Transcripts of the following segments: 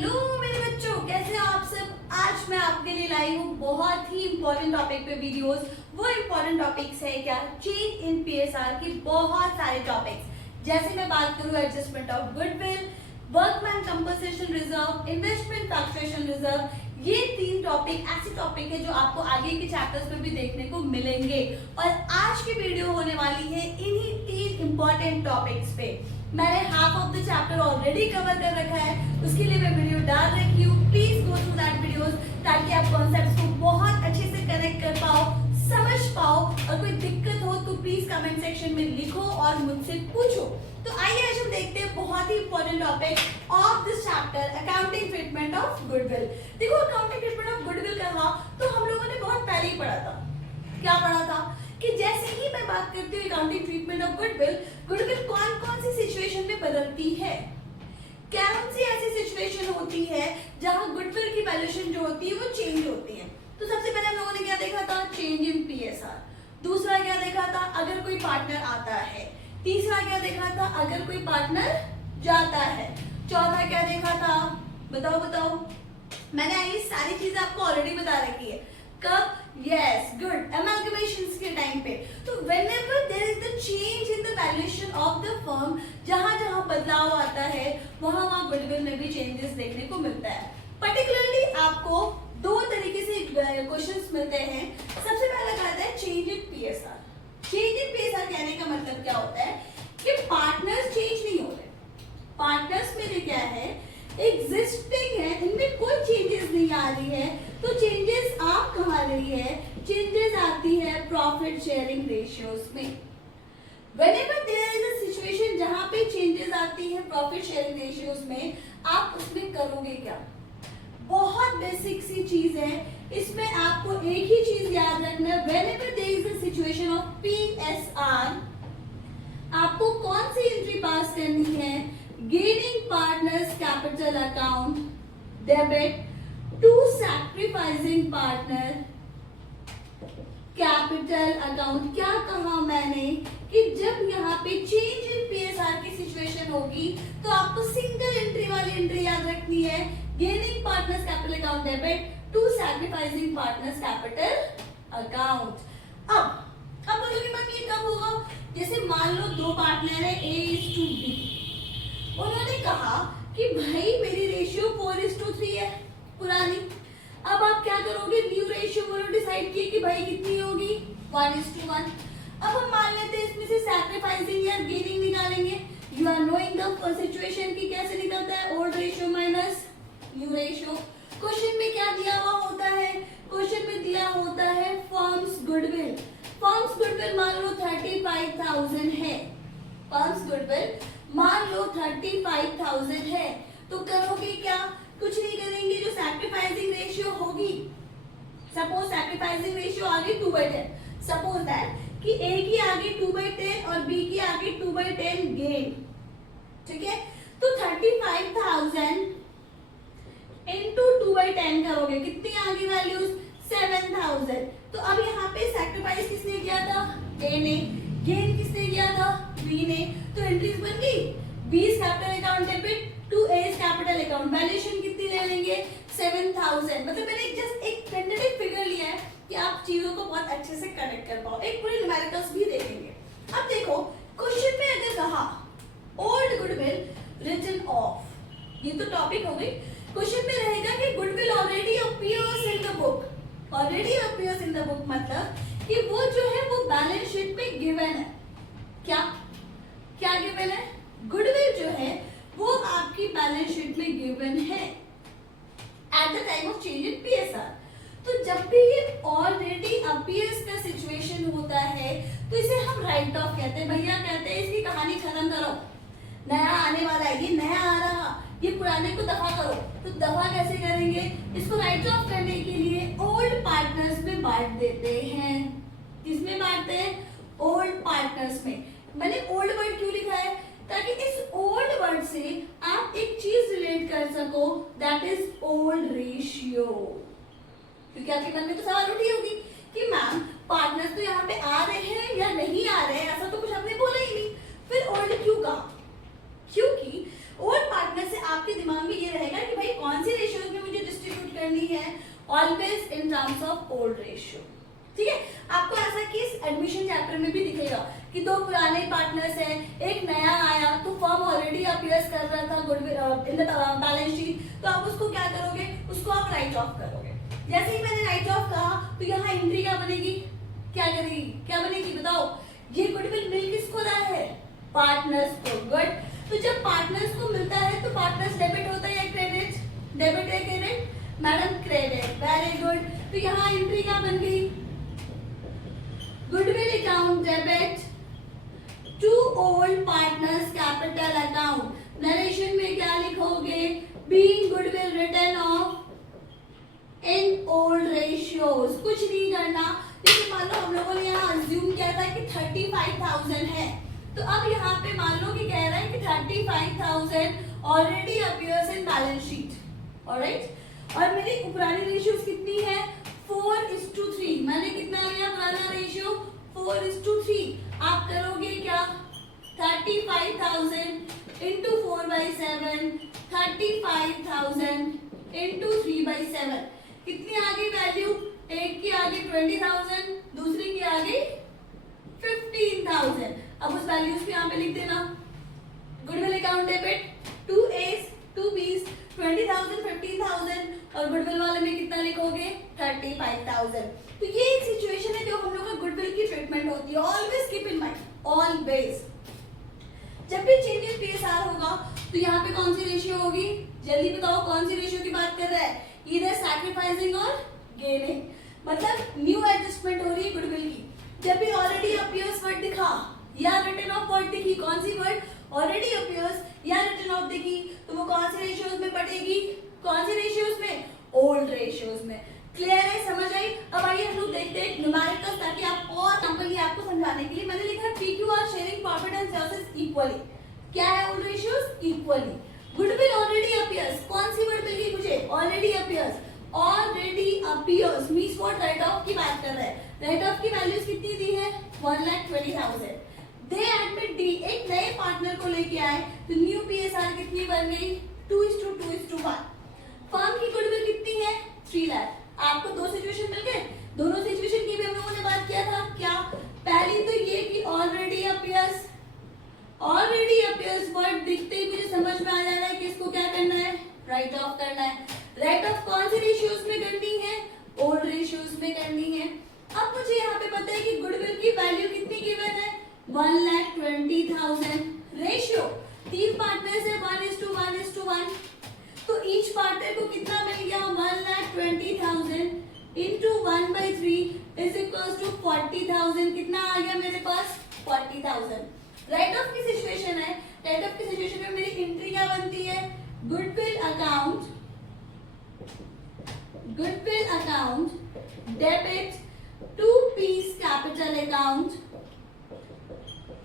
Hello मेरे बच्चों, कैसे हो आप सब। आज मैं आपके लिए लाई हूँ बहुत ही इंपॉर्टेंट टॉपिक पे वीडियोस। वो इंपॉर्टेंट टॉपिक्स है क्या, चेंज इन पीएसआर की बहुत सारे टॉपिक्स। जैसे मैं बात करूँ adjustment of goodwill, workman compensation reserve, investment fluctuation reserve, ये तीन टॉपिक ऐसे टॉपिक है जो आपको आगे के चैप्टर्स में भी देखने को मिलेंगे। और आज की वीडियो होने वाली है इन्हीं तीन इंपॉर्टेंट टॉपिक्स पे। मैंने half of the chapter already cover कर रखा है, उसके लिए मैं वीडियो डाल रखी हूँ। Please go through that videos ताकि आप कॉन्सेप्ट्स को बहुत अच्छे से कनेक्ट कर पाओ, समझ पाओ। और कोई दिक्कत हो तो प्लीज कमेंट सेक्शन में लिखो और मुझसे पूछो। तो आइए आज हम देखते हैं बहुत ही important topic of this chapter, accounting treatment of goodwill. देखो, अकाउंटिंग ट्रीटमेंट ऑफ गुडविल कहा तो हम लोगों ने बहुत पहले ही पढ़ा था। क्या पढ़ा था कि जैसे ही मैं बात करती हूँ accounting treatment of goodwill, goodwill कौन कौन सी सिचुएशन में बदलती है, कौन सी ऐसी सिचुएशन होती है जहां गुडविल की वैल्यूएशन जो होती है वो चेंज होती है। तो सबसे पहले हम लोगों ने क्या देखा था, चेंज इन पीएसआर। दूसरा क्या देखा था, अगर कोई पार्टनर आता है। तीसरा क्या देखा था, अगर कोई पार्टनर जाता है। चौथा क्या देखा था, बताओ। मैंने ये सारी चीजें आपको ऑलरेडी बता रखी है। कब? यस, गुड, अमलगमेशंस के टाइम पे। तो whenever there is the change in the valuation of the firm, जहां जहां बदलाव आता है वहां वहां गुडविल में भी चेंजेस देखने को मिलता है। पर्टिकुलरली आपको दो तरीके से क्वेश्चंस मिलते हैं। सबसे पहला कहता है change in PSR. Change in PSR कहने का मतलब क्या होता है कि पार्टनर्स चेंज नहीं हो रहे, पार्टनर्स में क्या है, एग्जिस्टिंग है, इनमें कोई चेंजेस नहीं आ रही है। तो चेंजेस आप कहाँ रही है, चेंजेस आती है प्रॉफिट शेयरिंग रेशियोज में। Whenever there is a situation जहां पे चेंजेस आती है प्रॉफिट शेयरिंग रेशियोज में, आप उसमें करोगे क्या। बहुत बेसिक सी चीज है, इसमें आपको एक ही चीज याद रखना है। Whenever there is a situation of PSR, आपको कौन सी एंट्री पास करनी है, gaining partners capital account debit to sacrificing partner capital account. क्या कहा मैंने कि जब यहाँ पे चेंज इन पीएसआर की सिचुएशन होगी तो आपको सिंगल एंट्री वाली एंट्री याद रखनी है, gaining partners capital account debit to sacrificing partners capital account. अब बोलोगे मैम ये कब होगा, जैसे मान लो दो पार्टनर है A:B, उन्होंने कहा कि भाई मेरी रेशियो 4:3 है पुरानी। अब आप क्या करोगे, न्यू रेशियो बोलो, डिसाइड किए कि भाई कितनी होगी, 1:1। अब हम मान लेते हैं इसमें से सैक्रिफाइसिंग या गेनिंग निकालेंगे। You are knowing the situation की कैसे निकलता है, old ratio minus new ratio. Question में क्या दिया हुआ होता है, क्वेश्चन में दिया होता है फर्म्स गुडविल। फर्म्स गुडविल मान लो 35,000 है, फर्म्स गुडविल मान लो 35,000 है। तो करोगे क्या, कुछ नहीं करेंगे, जो सैक्रिफाइसिंग रेशियो होगी, सपोज सैक्रिफाइसिंग रेशियो आ गई 2/10, सपोज दैट कि A की आ गई 2/10 और B की आ गई 2/10 गेन, ठीक है। तो 35,000 इंटू 2/10 करोगे, कितनी आ गई वैल्यूज, 7,000। तो अब यहाँ पे सैक्रिफाइस किसने किया था, A ने, गेन किसने किया था, B ने। तो एंट्रीज बन गई, B's capital account debit to A's capital account. Valuation कितनी ले लेंगे, 7,000। मतलब मैंने जस्ट एक टेंटेटिव फिगर लिया है कि आप चीजों को बहुत अच्छे से कनेक्ट कर पाओ। एक पूरे न्यूमेरिकल्स भी देखेंगे। अब देखो, क्वेश्चन में अगर कहा ओल्ड गुडविल रिटन ऑफ, ये तो टॉपिक हो गई। क्वेश्चन में रहेगा कि goodwill already appears in the book, already appears in the book मतलब कि वो जो है वो बैलेंस शीट पे गिवन है। क्या गिवन है, गुडविल जो है वो आपकी बैलेंस शीट में गिवन है eight the time of change in PSR. तो जब भी ये ऑलरेडी अपीयर्स का सिचुएशन होता है तो इसे हम राइट ऑफ कहते हैं। भैया कहते हैं इसकी कहानी खत्म करो, नया आने वाला है, ये नया आ रहा, ये पुराने को दफा करो। तो दफा कैसे करेंगे, इसको राइट ऑफ करने के लिए ओल्ड पार्टनर्स में बांट देते हैं। किसमें बांटते हैं, ओल्ड पार्टनर्स में। मैंने ओल्ड वर्ड क्यों लिखा है, ताकि इस ओल्ड वर्ड से आप एक चीज रिलेट कर सको, दैट इज ओल्ड रेशियो। क्योंकि आपके मन में तो सवाल उठी होगी कि मैम पार्टनर्स तो यहाँ पे आ रहे हैं या नहीं आ रहे हैं, ऐसा तो कुछ आपने बोला ही नहीं, फिर ओल्ड क्यों कहा। क्योंकि ओल्ड पार्टनर से आपके दिमाग में ये रहेगा कि भाई कौन always in terms of old ratio. ठीक है, आपको ऐसा केस एडमिशन चैप्टर में भी दिखेगा कि दो पुराने पार्टनर्स हैं, एक नया आया, तो फर्म ऑलरेडी अपीयर्स कर रहा था goodwill in the balance sheet, तो आप उसको क्या करोगे, उसको आप राइट ऑफ करोगे। जैसे ही मैंने राइट ऑफ कहा तो यहाँ एंट्री क्या बनेगी, क्या करेगी, क्या बनेगी बताओ, ये गुडविल मिल किसको रहा है, पार्टनर्स को। गुड, तो जब पार्टनर्स को मिलता है तो पार्टनर्स डेबिट होता है या क्रेडिट, डेबिट है credit, madam credit, very good. तो यहाँ एंट्री क्या बन गई, goodwill account debit to old partners capital account. Narration में क्या लिखोगे, being goodwill written off in old ratios. कुछ नहीं करना, लेकिन मान लो हम लोगों ने यहाँ अज्यूम किया था कि 35,000 है, तो अब यहाँ पे मान लो कि कह रहा है कि 35,000 already appears in balance sheet, alright. और मेरी पुरानी रेशियोज कितनी है, 4:3। मैंने कितना लिया पुराना रेशियो, 4:3। आप करोगे क्या, 35,000 इंटू 4/7, 35,000 इंटू 3/7। कितनी आ गई वैल्यू, एक की आगे 20,000, दूसरी की आगे 15,000। अब उस वैल्यूज को यहाँ पे लिख देना, goodwill account debit 2 A's 2 B's 20,000 15,000, और गुडविल वाले में कितना लिखोगे, 35,000। तो ये एक सिचुएशन है जो हम लोग का गुडविल की ट्रीटमेंट होती है। Always keep in mind, always जब भी चेंज इन पीएसआर होगा तो यहाँ पे कौन सी रेशियो होगी, जल्दी बताओ कौन सी रेशियो की बात कर रहा है, इधर सैक्रिफाइसिंग और गेनिंग, मतलब न्यू एडजस्टमेंट हो रही है गुडविल की। जब भी ऑलरेडी अपीयर्स वर्ड दिखा या रिटर्न ऑफ वर्ड दिखी, कौन सी वर्ड, ऑलरेडी अपीयर्स या रिटर्न ऑफ दिखी, तो वो कौन से रेशियोज में पड़ेगी, कौन से रेशियोज में, ओल्ड रेशियोज में। क्लियर है, समझ आई। अब आइए हम लोग देखते हैं न्यूमेरिकल्स, ताकि आप और एग्जांपल आपको समझाने के लिए मैंने लिखा है PQ are sharing profit and losses equally. क्या है old ratios, equally. Goodwill already appears, कौन सी वर्ड मिल गई मुझे, already appears. Already appears means what, write off की बात कर रहे हैं। राइट ऑफ की वैल्यूज कितनी दी है, 1,20,000। दे एडमिट डी, एक नए पार्टनर को लेके आए, तो न्यू पीएसआर कितनी बन गई, 2:2:1। फर्म की गुडविल कितनी है, 3 लाख। आपको दो सिचुएशन मिल गए, दोनों सिचुएशन की भी हम लोगों ने बात किया था। क्या, पहली तो ये कि already appears, already appears word दिखते ही मुझे समझ में आ जा रहा है कि इसको क्या करना है, राइट ऑफ करना है। राइट ऑफ कौन से रेशियोज में करनी है, ओल्ड रेशियोज में करनी है। अब मुझे यहाँ पे पता है कि गुडविल की वैल्यू कितनी गिवन है, 1,20,000। रेशियो, 3 पार्टनर्स है, 1:1:1, तो ईच पार्टनर को कितना मिल गया, 1,20,000 इंटू 1/3 इज इक्वल टू 40,000। कितना आ गया मेरे पास, 40,000। राइट ऑफ की सिचुएशन है, राइट ऑफ की सिचुएशन में मेरी एंट्री क्या बनती है, goodwill account, goodwill account debit 2 P's capital account,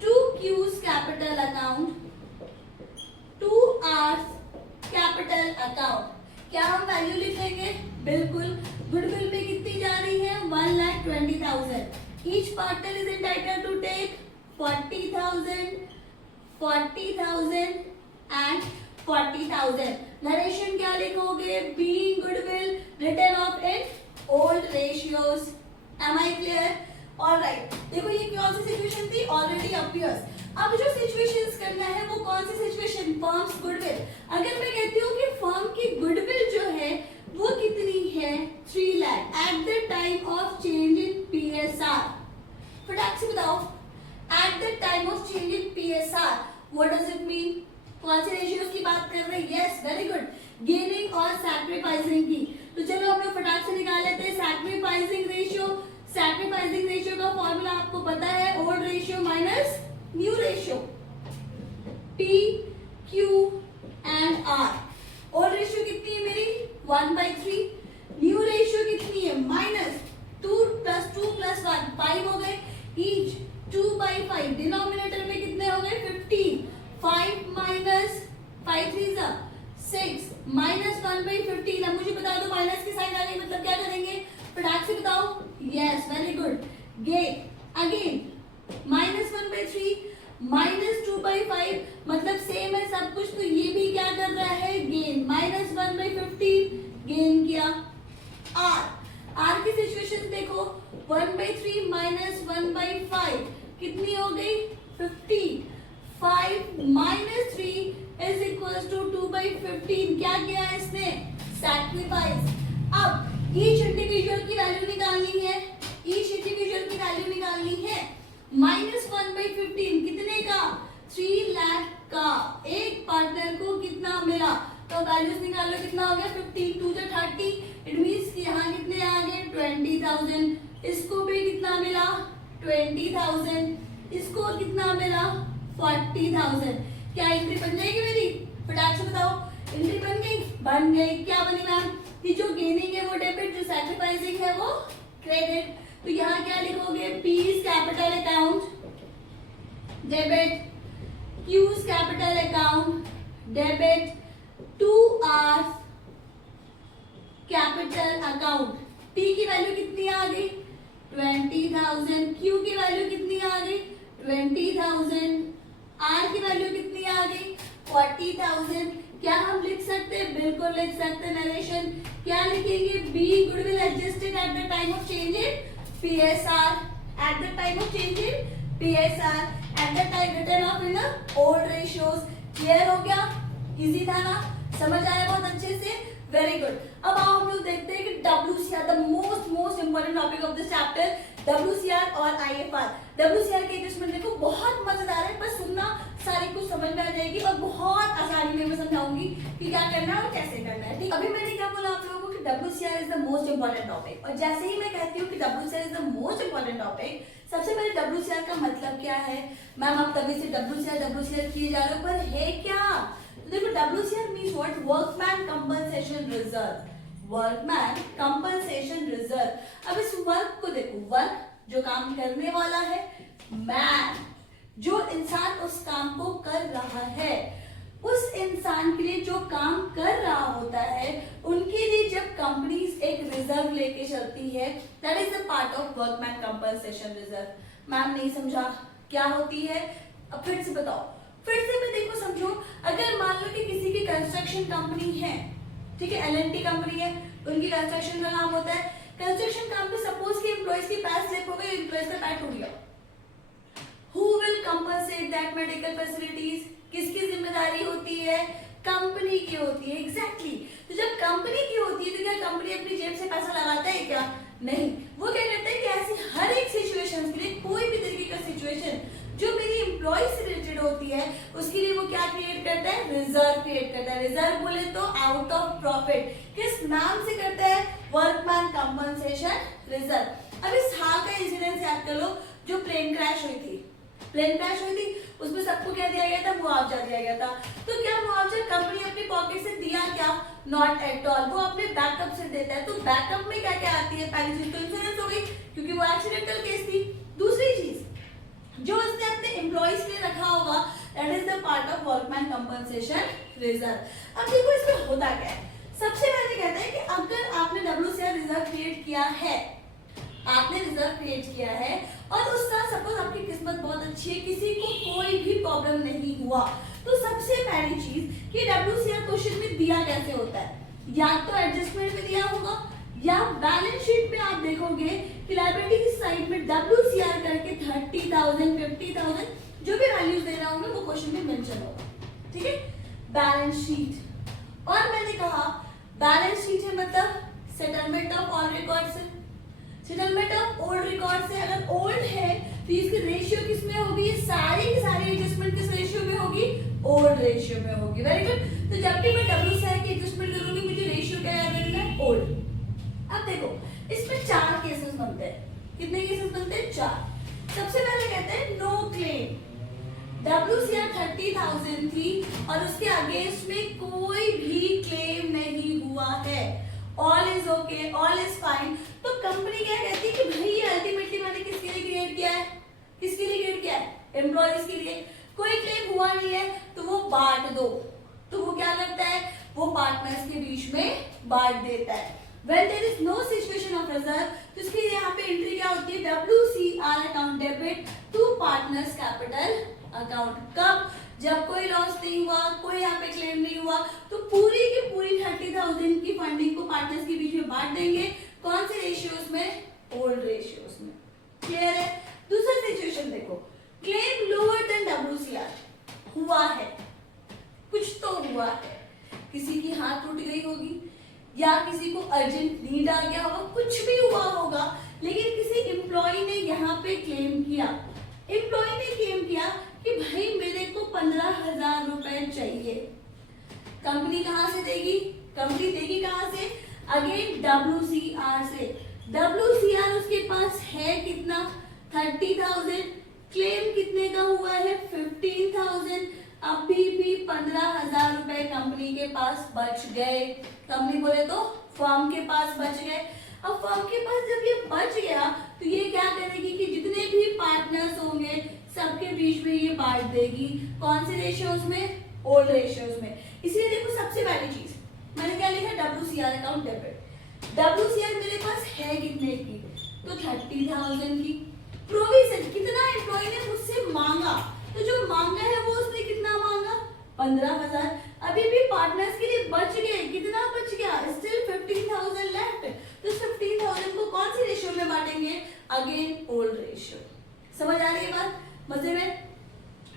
2 Q's capital account, 2 R's capital account. क्या हम वैल्यू लिखेंगे, बिल्कुल। गुडविल में कितनी जा रही है, 1,20,000। Each partner is entitled to take 40,000, 40,000 and 40,000। Narration क्या लिखोगे, being goodwill written off in old ratios. Am I clear, alright. देखो ये कौन सी सिचुएशन थी, ऑलरेडी अपीयर्स। अब जो सिचुएशंस करना है वो कौन सी सिचुएशन, फर्म्स गुडविल। अगर मैं कहती हूँ कि फर्म की गुडविल जो है वो कितनी है, 3 lakh eight the time of change in PSR. फटाक से बताओ, eight the time of change in PSR what does it mean, कौन से रेशियोज की बात कर रहे हैं, यस वेरी गुड, गेनिंग और सैक्रिफाइसिंग की। तो चलो हम लोग फटाक से निकाल लेते हैं सैक्रिफाइसिंग रेशियो। सैक्रिफाइसिंग रेशियो का फॉर्मूला आपको पता है, old ratio minus new ratio, P, Q and R। Old ratio कितनी है मेरी, 1/3। न्यू रेशियो कितनी है, -2 + 2 + 1 5 हो गए, ईच 2/5। डिनोमिनेटर में कितने हो गए, 15। 5 - 5 3 6 -1/15। अब मुझे बता दो माइनस की साइन आ गई, मतलब क्या करेंगे, फटाक से बताओ, yes very good, get again -1/3 -2/5, मतलब सेम है सब कुछ, तो ये भी क्या कर रहा है, गेन। -1/15 गेन किया। R 1/3 माइनस 1/5 कितनी हो गई 15। 5 माइनस 3 इज इक्वल टू 2/15। क्या किया है इसने सैक्रिफाइस। अब ईच इंडिविजुअल की वैल्यू निकालनी है, ईच इंडिविजुअल की वैल्यू निकालनी है। माइनस 1/15 कितने का 3 लाख का। एक पार्टनर को कितना मिला तो वैल्यूज निकाल लो कितना हो गया 15 2 30। इट मींस कि यहाँ कितने आ गए 20,000। इसको भी कितना मिला 20,000। इसको कितना मिला 40,000। क्या एंट्री बन जाएगी मेरी फटाक से बताओ। एंट्री बन गई, बन गई। क्या बनी मैम कि जो गेनिंग है वो डेबिट, जो सैक्रिफाइसिंग है वो क्रेडिट। तो यहाँ क्या लिखोगे P's capital account debit, Q's capital account debit, 2R capital account. P की वैल्यू कितनी आ गई 20,000। Q की वैल्यू कितनी आ गई 20,000। R की वैल्यू कितनी आ गई 40,000। क्या हम लिख सकते हैं, बिल्कुल लिख सकते हैं। नरेशन क्या लिखेंगे be goodwill adjusted at the time of change in PSR, at the time of change in PSR, at the time written off in old ratios. Clear हो गया, इजी था ना, समझ आया बहुत अच्छे से, वेरी गुड। अब आओ हम लोग देखते हैं कि WCR the most important topic of this chapter, WCR और IFR। WCR के एडजस्टमेंट देखो बहुत मजेदार है, बस सुनना, सारी कुछ समझ में आ जाएगी और बहुत आसानी में मैं समझाऊंगी कि क्या करना है और कैसे करना है। ठीक, अभी मैंने क्या बोला आप लोगों को कि WCR is the most important topic, और जैसे ही मैं कहती हूँ कि WCR is the most important topic, सबसे पहले WCR का मतलब क्या है। मैम आप तभी से WCR किए जा रहे हो, पर है क्या। तो देखो WCR means what, workman compensation reserve, workman compensation reserve. अब इस वर्क को देखो, वर्क जो काम करने वाला है, मैन जो इंसान उस काम को कर रहा है, उस इंसान के लिए जो काम कर रहा होता है, उनके लिए जब कंपनीज एक रिजर्व लेके चलती है, that is the part of workman compensation reserve. Ma'am नहीं समझा क्या होती है, अब फिर से बताओ, फिर से मैं देखो समझो। अगर मान लो कि किसी की कंस्ट्रक्शन कंपनी है, ठीक है, L&T कंपनी है, उनकी कंस्ट्रक्शन का काम होता है। कंस्ट्रक्शन काम पे सपोज कि एम्प्लॉइज की पैर स्लिप हो गई, एम्प्लॉइज का पैर टूट गया, who will compensate that medical facilities, किसकी जिम्मेदारी होती है, कंपनी की होती है। एग्जैक्टली तो जब कंपनी की होती है तो क्या कंपनी अपनी जेब से पैसा लगाता है क्या, नहीं। वो क्या करता है कि ऐसी हर एक सिचुएशन के लिए, कोई भी तरीके का सिचुएशन जो मेरी एम्प्लॉय से रिलेटेड होती है, उसके लिए वो क्या क्रिएट करता है, रिजर्व क्रिएट करता है। रिजर्व बोले तो आउट ऑफ प्रॉफिट, किस नाम से करता है, वर्कमैन कंपनसेशन रिजर्व। अब इस हाल का इंसिडेंस याद कर लो, जो प्लेन क्रैश हुई थी, प्लेन क्रैश हुई थी, उसमें सबको क्या दिया गया था, मुआवजा दिया गया था। तो क्या मुआवजा कंपनी अपनी पॉकेट से दिया क्या, नॉट एट ऑल, वो अपने बैकअप से देता है। तो बैकअप में क्या क्या आती है, पहली चीज तो इंश्योरेंस हो गई क्योंकि वो एक्सीडेंटल केस थी। दूसरी चीज जो इसने अपने एम्प्लॉइज के लिए रखा होगा, that is the part of workman compensation reserve. अब देखो इसमें होता क्या है, सबसे पहले कहते हैं कि अगर आपने WCR रिजर्व क्रिएट किया है, आपने रिजर्व क्रिएट किया है और उसका सपोज आपकी किस्मत बहुत अच्छी है, किसी को कोई भी प्रॉब्लम नहीं हुआ, तो सबसे पहली चीज कि WCR क्वेश्चन में दिया कैसे होता है, या तो एडजस्टमेंट में दिया होगा या बैलेंस शीट में आप देखोगे कि लायबिलिटी की साइड में WCR करके 30,000 50,000 जो भी वैल्यूज दे रहा होंगे वो क्वेश्चन में मेंशन होगा, ठीक है। बैलेंस शीट, और मैंने कहा बैलेंस शीट है मतलब सेटलमेंट ऑफ ऑल रिकॉर्ड से, सेटलमेंट ऑफ ओल्ड रिकॉर्ड से। अगर ओल्ड है तो इसकी रेशियो किस में होगी, ये सारी की सारी एडजस्टमेंट किस रेशियो में होगी, ओल्ड रेशियो में होगी। Very good. तो जब भी मैं WCR की एडजस्टमेंट करूंगी मुझे रेशियो क्या याद रखना है, ओल्ड। अब देखो इसमें 4 केसेस बनते हैं, कितने केसेस बनते हैं, 4। सबसे पहले कहते हैं नो क्लेम, WCR 30,000 थी और उसके अगेंस्ट में कोई भी क्लेम नहीं हुआ है, all is okay, all is fine. तो कंपनी क्या कहती है कि भाई ये अल्टीमेटली मैंने किसके लिए क्रिएट किया है, किसके लिए क्रिएट किया है, एम्प्लॉइज के लिए। कोई क्लेम हुआ नहीं है तो वो बांट दो, तो वो क्या करता है, वो पार्टनर्स के बीच में बांट देता है। When there is no situation of reserve, तो इसके यहाँ पे एंट्री क्या होती है, WCR account debit to partners capital account. कब, जब कोई लॉस नहीं हुआ, कोई यहाँ पे क्लेम नहीं हुआ, तो पूरी की पूरी 30,000 की फंडिंग को पार्टनर्स के बीच में बांट देंगे। कौन से रेशियोज में, ओल्ड रेशियोज या किसी को अर्जेंट नीड आ गया होगा, कुछ भी हुआ होगा, लेकिन किसी एम्प्लॉय ने यहाँ पे क्लेम किया, एम्प्लॉय ने क्लेम किया कि भाई मेरे को 15,000 रुपए चाहिए। कंपनी कहाँ से देगी? कंपनी देगी कहाँ से? अगेन WCR से। WCR उसके पास है कितना? 30,000। क्लेम कितने का हुआ है? 15,000। अभी भी 15,000 रुपए कंपनी के पास बच गए। कंपनी बोले तो फर्म के पास बच गए। अब फर्म के पास जब ये बच गया तो ये क्या करेगी कि जितने भी पार्टनर्स होंगे सबके बीच में ये बांट देगी। कौन से रेशियोज में? ओल्ड रेशियोज में। इसलिए देखो सबसे पहली चीज मैंने क्या लिखा? WCR account debit. WCR मेरे पास है कितने की? तो 30,000 की। प्रोविजन कितना एम्प्लॉय ने मुझसे मांगा, तो जो मांगा है वो उसने कितना मांगा? 15,000। अभी भी पार्टनर्स के लिए बच गए, कितना बच गया? Still 15,000 left. तो 15,000 को कौन सी रेशियो में बांटेंगे? Again old ratio. समझ आ रही है बात? मजे में?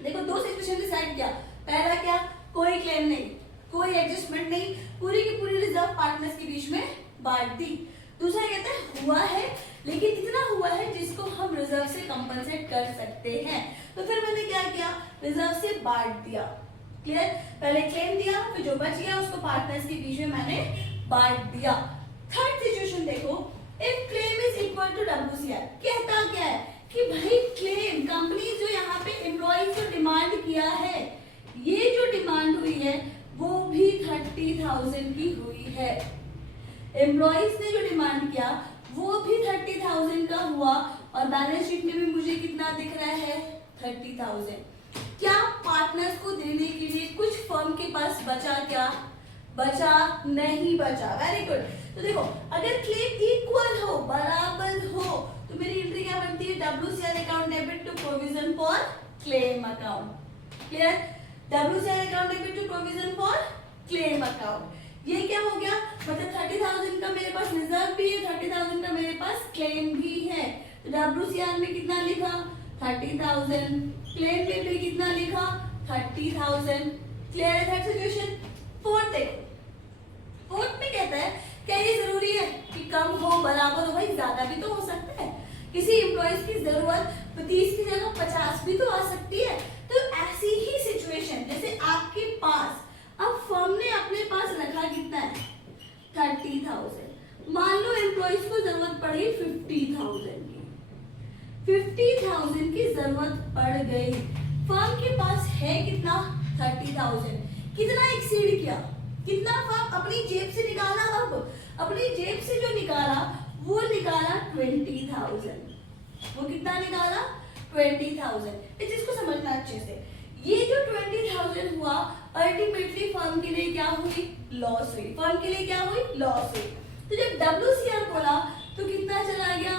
देखो दो सिचुएशन डिसाइड किया। पहला क्या? कोई क्लेम नहीं, कोई एडजस्टमेंट नहीं, पूरी की पूरी रिजर्व पार्टनर्स के बीच में बांट दी। दूसरा कहता है हुआ है लेकिन इतना हुआ है जिसको हम रिजर्व से कंपनसेट कर सकते हैं। तो फिर मैंने क्या किया? रिजर्व से बांट दिया। क्लियर? पहले क्लेम दिया, फिर जो बच गया उसको पार्टनर्स के बीच में मैंने बांट दिया। थर्ड सिचुएशन देखो, if claim is equal to WCR, कहता क्या है कि भाई क्लेम कंपनी जो यहाँ पे एम्प्लॉइज को डिमांड किया है, ये जो डिमांड हुई है वो भी 30,000 की हुई है। एम्प्लॉइज ने जो डिमांड किया वो भी 30,000 का हुआ और बैलेंस शीट में भी मुझे कितना दिख रहा है? 30,000। क्या पार्टनर्स को देने के लिए कुछ फर्म के पास बचा? क्या बचा? नहीं बचा। Very good. तो देखो अगर क्लेम इक्वल हो, बराबर हो, तो मेरी एंट्री क्या बनती है? WCR account debit to provision for claim account. Clear? WCR account debit to provision for claim account. ये क्या हो गया? मतलब 30,000 का मेरे पास रिजर्व भी है, 30,000 का मेरे पास क्लेम भी है। तो WCR में कितना लिखा? 30,000। क्लेम में भी कितना लिखा? 30,000। क्लियर है थर्ड सिचुएशन? फोर्थ देखो, फोर्थ में कहता है क्या ये जरूरी है कि कम हो, बराबर हो? भाई ज्यादा भी तो हो सकता है। किसी एम्प्लॉइज की जरूरत 30 की जगह 50 भी तो आ सकती है। तो ऐसी ही सिचुएशन जैसे आपके पास, अब फर्म ने अपने पास रखा कितना है? 30,000। मान लो एम्प्लॉइज को जरूरत पड़ी 50,000 की, 50,000 की जरूरत पड़ गई। फर्म के पास है कितना? 30,000। कितना एक्सीड किया? कितना फर्म अपनी जेब से निकाला? अब अपनी जेब से जो निकाला वो निकाला 20,000। वो कितना निकाला? 20,000। इस चीज को समझना अच्छे से। ये जो 20,000 हुआ अल्टीमेटली फर्म के लिए क्या हुई? लॉस हुई। फर्म के लिए क्या हुई? लॉस हुई। तो जब WCR बोला तो कितना चला गया?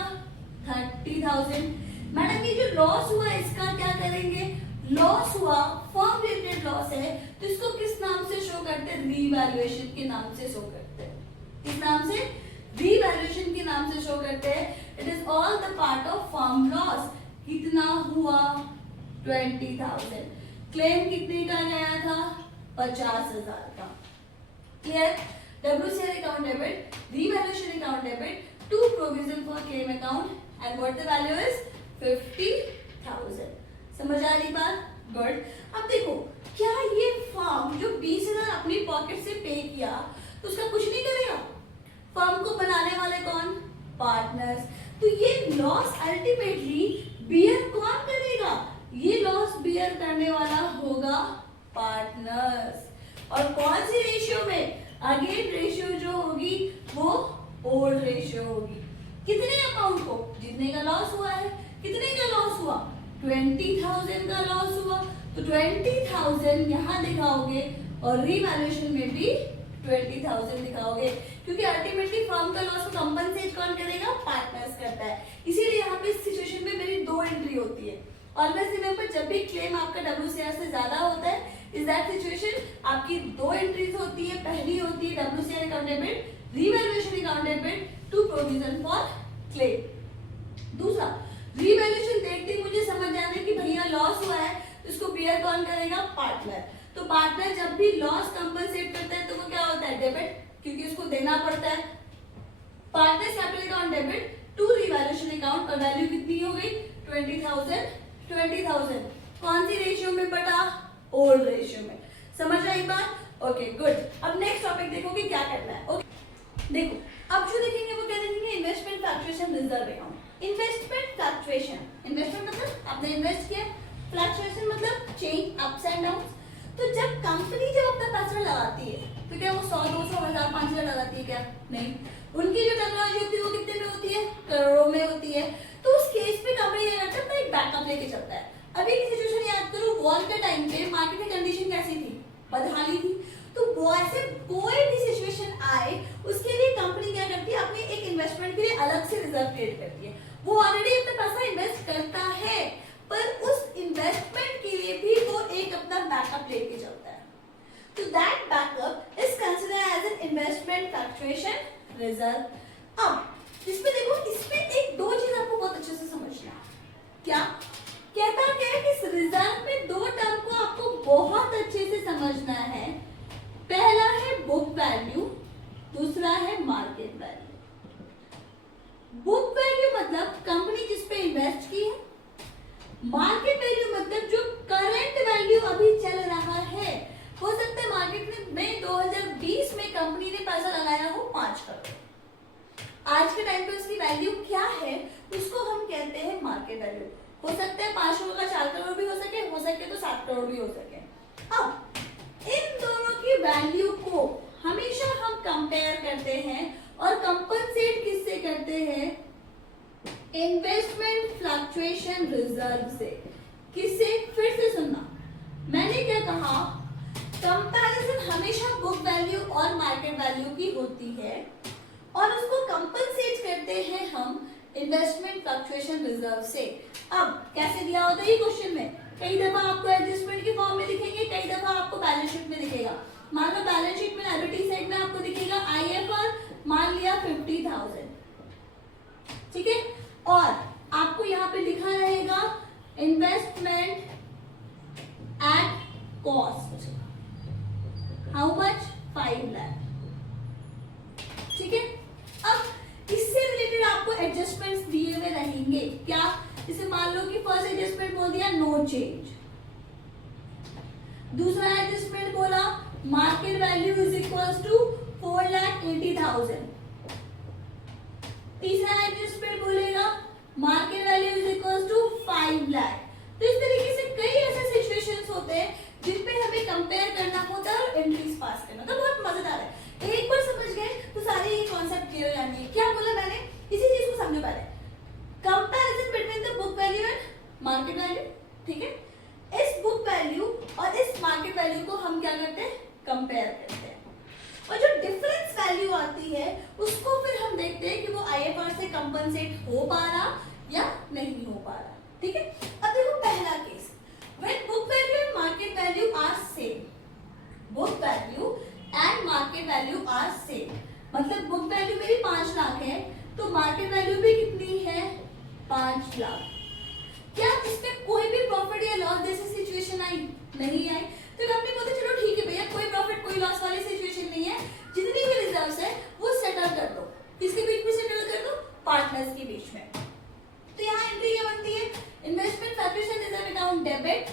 30,000। मैडम ये जो लॉस हुआ इसका क्या करेंगे? लॉस हुआ, फर्म रिलेटेड लॉस है, तो इसको किस नाम से शो करते हैं? रीवैल्यूएशन के नाम से शो करते हैं। किस नाम से? रीवैल्यूएशन के नाम से शो करते हैं। It is all the part of firm loss. कितना हुआ? 20,000। क्लेम कितने का गया था? 50,000 का। Clear? WCR account debit, revaluation account debit to provision for claim account and what the value is? 50,000। समझ आ रही बात? गुड। अब देखो क्या ये फर्म जो 20,000 अपनी पॉकेट से पे किया तो उसका कुछ नहीं करेगा? फर्म को बनाने वाले कौन? पार्टनर्स। तो ये लॉस अल्टीमेटली बियर कौन करेगा? ये लॉस बियर करने वाला होगा पार्टनर्स। और कौन सी रेशियो में? अगेन रेशियो जो होगी वो ओल्ड रेशियो होगी। कितने अमाउंट को? जितने का लॉस हुआ है। कितने का लॉस हुआ? 20,000 का लॉस हुआ। तो 20,000 यहाँ दिखाओगे और रीवैल्यूएशन में भी 20,000 दिखाओगे, क्योंकि अल्टीमेटली फर्म का लॉस को कंपनसेट कौन करेगा? पार्टनर्स करता है। इसीलिए यहाँ पे इस सिचुएशन में मेरी दो एंट्री होती है। ऑलवेज रिमेंबर जब भी क्लेम आपका WCR से ज्यादा होता है, इज दैट सिचुएशन आपकी दो एंट्रीज होती है। पहली होती है WCR account debit, revaluation account debit to provision for claim. दूसरा, रीवैल्यूएशन देखते ही मुझे समझ जाना है कि भैया लॉस हुआ है, तो इसको बियर कौन करेगा? पार्टनर। तो पार्टनर जब भी लॉस कंपनसेट करता है तो वो क्या होता है? डेबिट क्योंकि उसको देना पड़ता है। Partners capital account debit to revaluation account, और वैल्यू कितनी हो गई 20,000 कौन सी रेशियो में बटा, ओल्ड रेशियो में। समझ रहे एक बार? Okay good. अब नेक्स्ट टॉपिक देखो कि क्या करना है। ओके देखो, अब जो देखेंगे वो क्या देखेंगे, investment fluctuation reserve account. Investment fluctuation, investment मतलब आपने इन्वेस्ट किया, फ्लक्चुएशन मतलब चेंज, अप्स एंड डाउन्स। तो जब कंपनी जब अपना पैसा लगाती है तो क्या वो 100, 200, 1000, 5000 लगाती है क्या? नहीं, उनकी जो टेक्नोलॉजी होती है वो कितने में होती है, करोड़ों में होती है। तो उस केस पे कंपनी क्या करता है, अपना एक बैकअप लेके चलता है। अभी की सिचुएशन याद करो, वॉर के टाइम पे मार्केट की कंडीशन कैसी थी, बदहाली थी। तो ऐसे कोई भी सिचुएशन आए उसके लिए कंपनी क्या करती है, अपनी एक इन्वेस्टमेंट के लिए अलग से रिजर्व क्रिएट करती है। वो ऑलरेडी अपना पैसा इन्वेस्ट करता है, पर उस इन्वेस्टमेंट के लिए भी वो एक अपना बैकअप लेके चलता है। तो that backup is considered as an investment fluctuation reserve. अब इसमें देखो, इसमें एक दो चीज आपको बहुत अच्छे से समझना है। क्या कहता क्या है कि इस रिजर्व में दो टर्म को आपको बहुत अच्छे से समझना है। पहला है बुक वैल्यू, दूसरा है मार्केट वैल्यू। बुक वैल्यू मतलब कंपनी जिस पे इन्वेस्ट की है, मार्केट वैल्यू मतलब जो करंट वैल्यू अभी चल रहा है। हो सकता है मार्केट में 2020 में कंपनी ने पैसा लगाया हो 5 करोड़, आज के टाइम पे उसकी वैल्यू क्या है उसको हम कहते हैं मार्केट वैल्यू। हो सकता है 5 करोड़ का 4 करोड़ भी हो सके तो 7 करोड़ भी हो सके। अब इन दोनों की वैल्यू को हमेशा हम कंपेयर करते हैं और कंपनसेट किससे करते हैं, इन्वेस्टमेंट फ्लक्चुएशन रिजर्व से। किससे, फिर से सुनना, मैंने क्या कहा, कंपैरिजन हमेशा बुक वैल्यू और मार्केट वैल्यू की होती है और उसको कंपनसेट करते हैं हम इन्वेस्टमेंट फ्लक्चुएशन रिजर्व से। अब कैसे दिया होता है ये क्वेश्चन में, कई दफा आपको एडजस्टमेंट के फॉर्म में दिखेंगे, कई दफा आपको बैलेंस शीट में दिखेगा। मान लो बैलेंस शीट में लायबिलिटी साइड में आपको दिखेगा आईएफआर, मान लिया 50,000, ठीक है, और आपको यहाँ पे लिखा रहेगा investment at cost, how much, 5 lakh, ठीक है। अब इससे रिलेटेड आपको एडजस्टमेंट्स दिए हुए रहेंगे। क्या, इसे मान लो कि फर्स्ट एडजस्टमेंट बोल दिया नो चेंज, दूसरा एडजस्टमेंट बोला market value is equal to 4,80,000, तीसरा एडजस्टमेंट बोलेगा market value is equal to 5 lakh. तो इस तरीके से कई ऐसे सिचुएशंस होते हैं जिन पे हमें कंपेयर करना होता है और एंट्रीज पास करना। तो बहुत मजेदार है, एक बार समझ गए तो सारे ये कॉन्सेप्ट क्लियर हो जाएंगे। क्या बोला मैंने, इसी चीज को समझो पहले, comparison between the book value and market value, ठीक है। इस बुक वैल्यू और इस मार्केट वैल्यू को हम क्या करते हैं, कंपेयर करते हैं, और जो डिफरेंस वैल्यू आती है उसको फिर हम देखते हैं कि वो आईएफआर से कंपनसेट हो पा रहा या नहीं हो पा रहा, ठीक है। अब देखो पहला case, when book value and market value are same, book value and market value are same, मतलब बुक वैल्यू मेरी 5 लाख है तो मार्केट वैल्यू भी कितनी है, 5 लाख। क्या इसमें कोई भी प्रॉफिट या लॉस जैसी सिचुएशन आई, नहीं आई। तो कंपनी बोलते चलो ठीक है भैया, कोई प्रॉफिट कोई लॉस वाली सिचुएशन नहीं है, जितनी भी रिजर्व्स है वो सेटल कर दो, किसके बीच में सेटल कर दो, पार्टनर्स के बीच में। तो यहाँ एंट्री क्या बनती है, investment fluctuation reserve account debit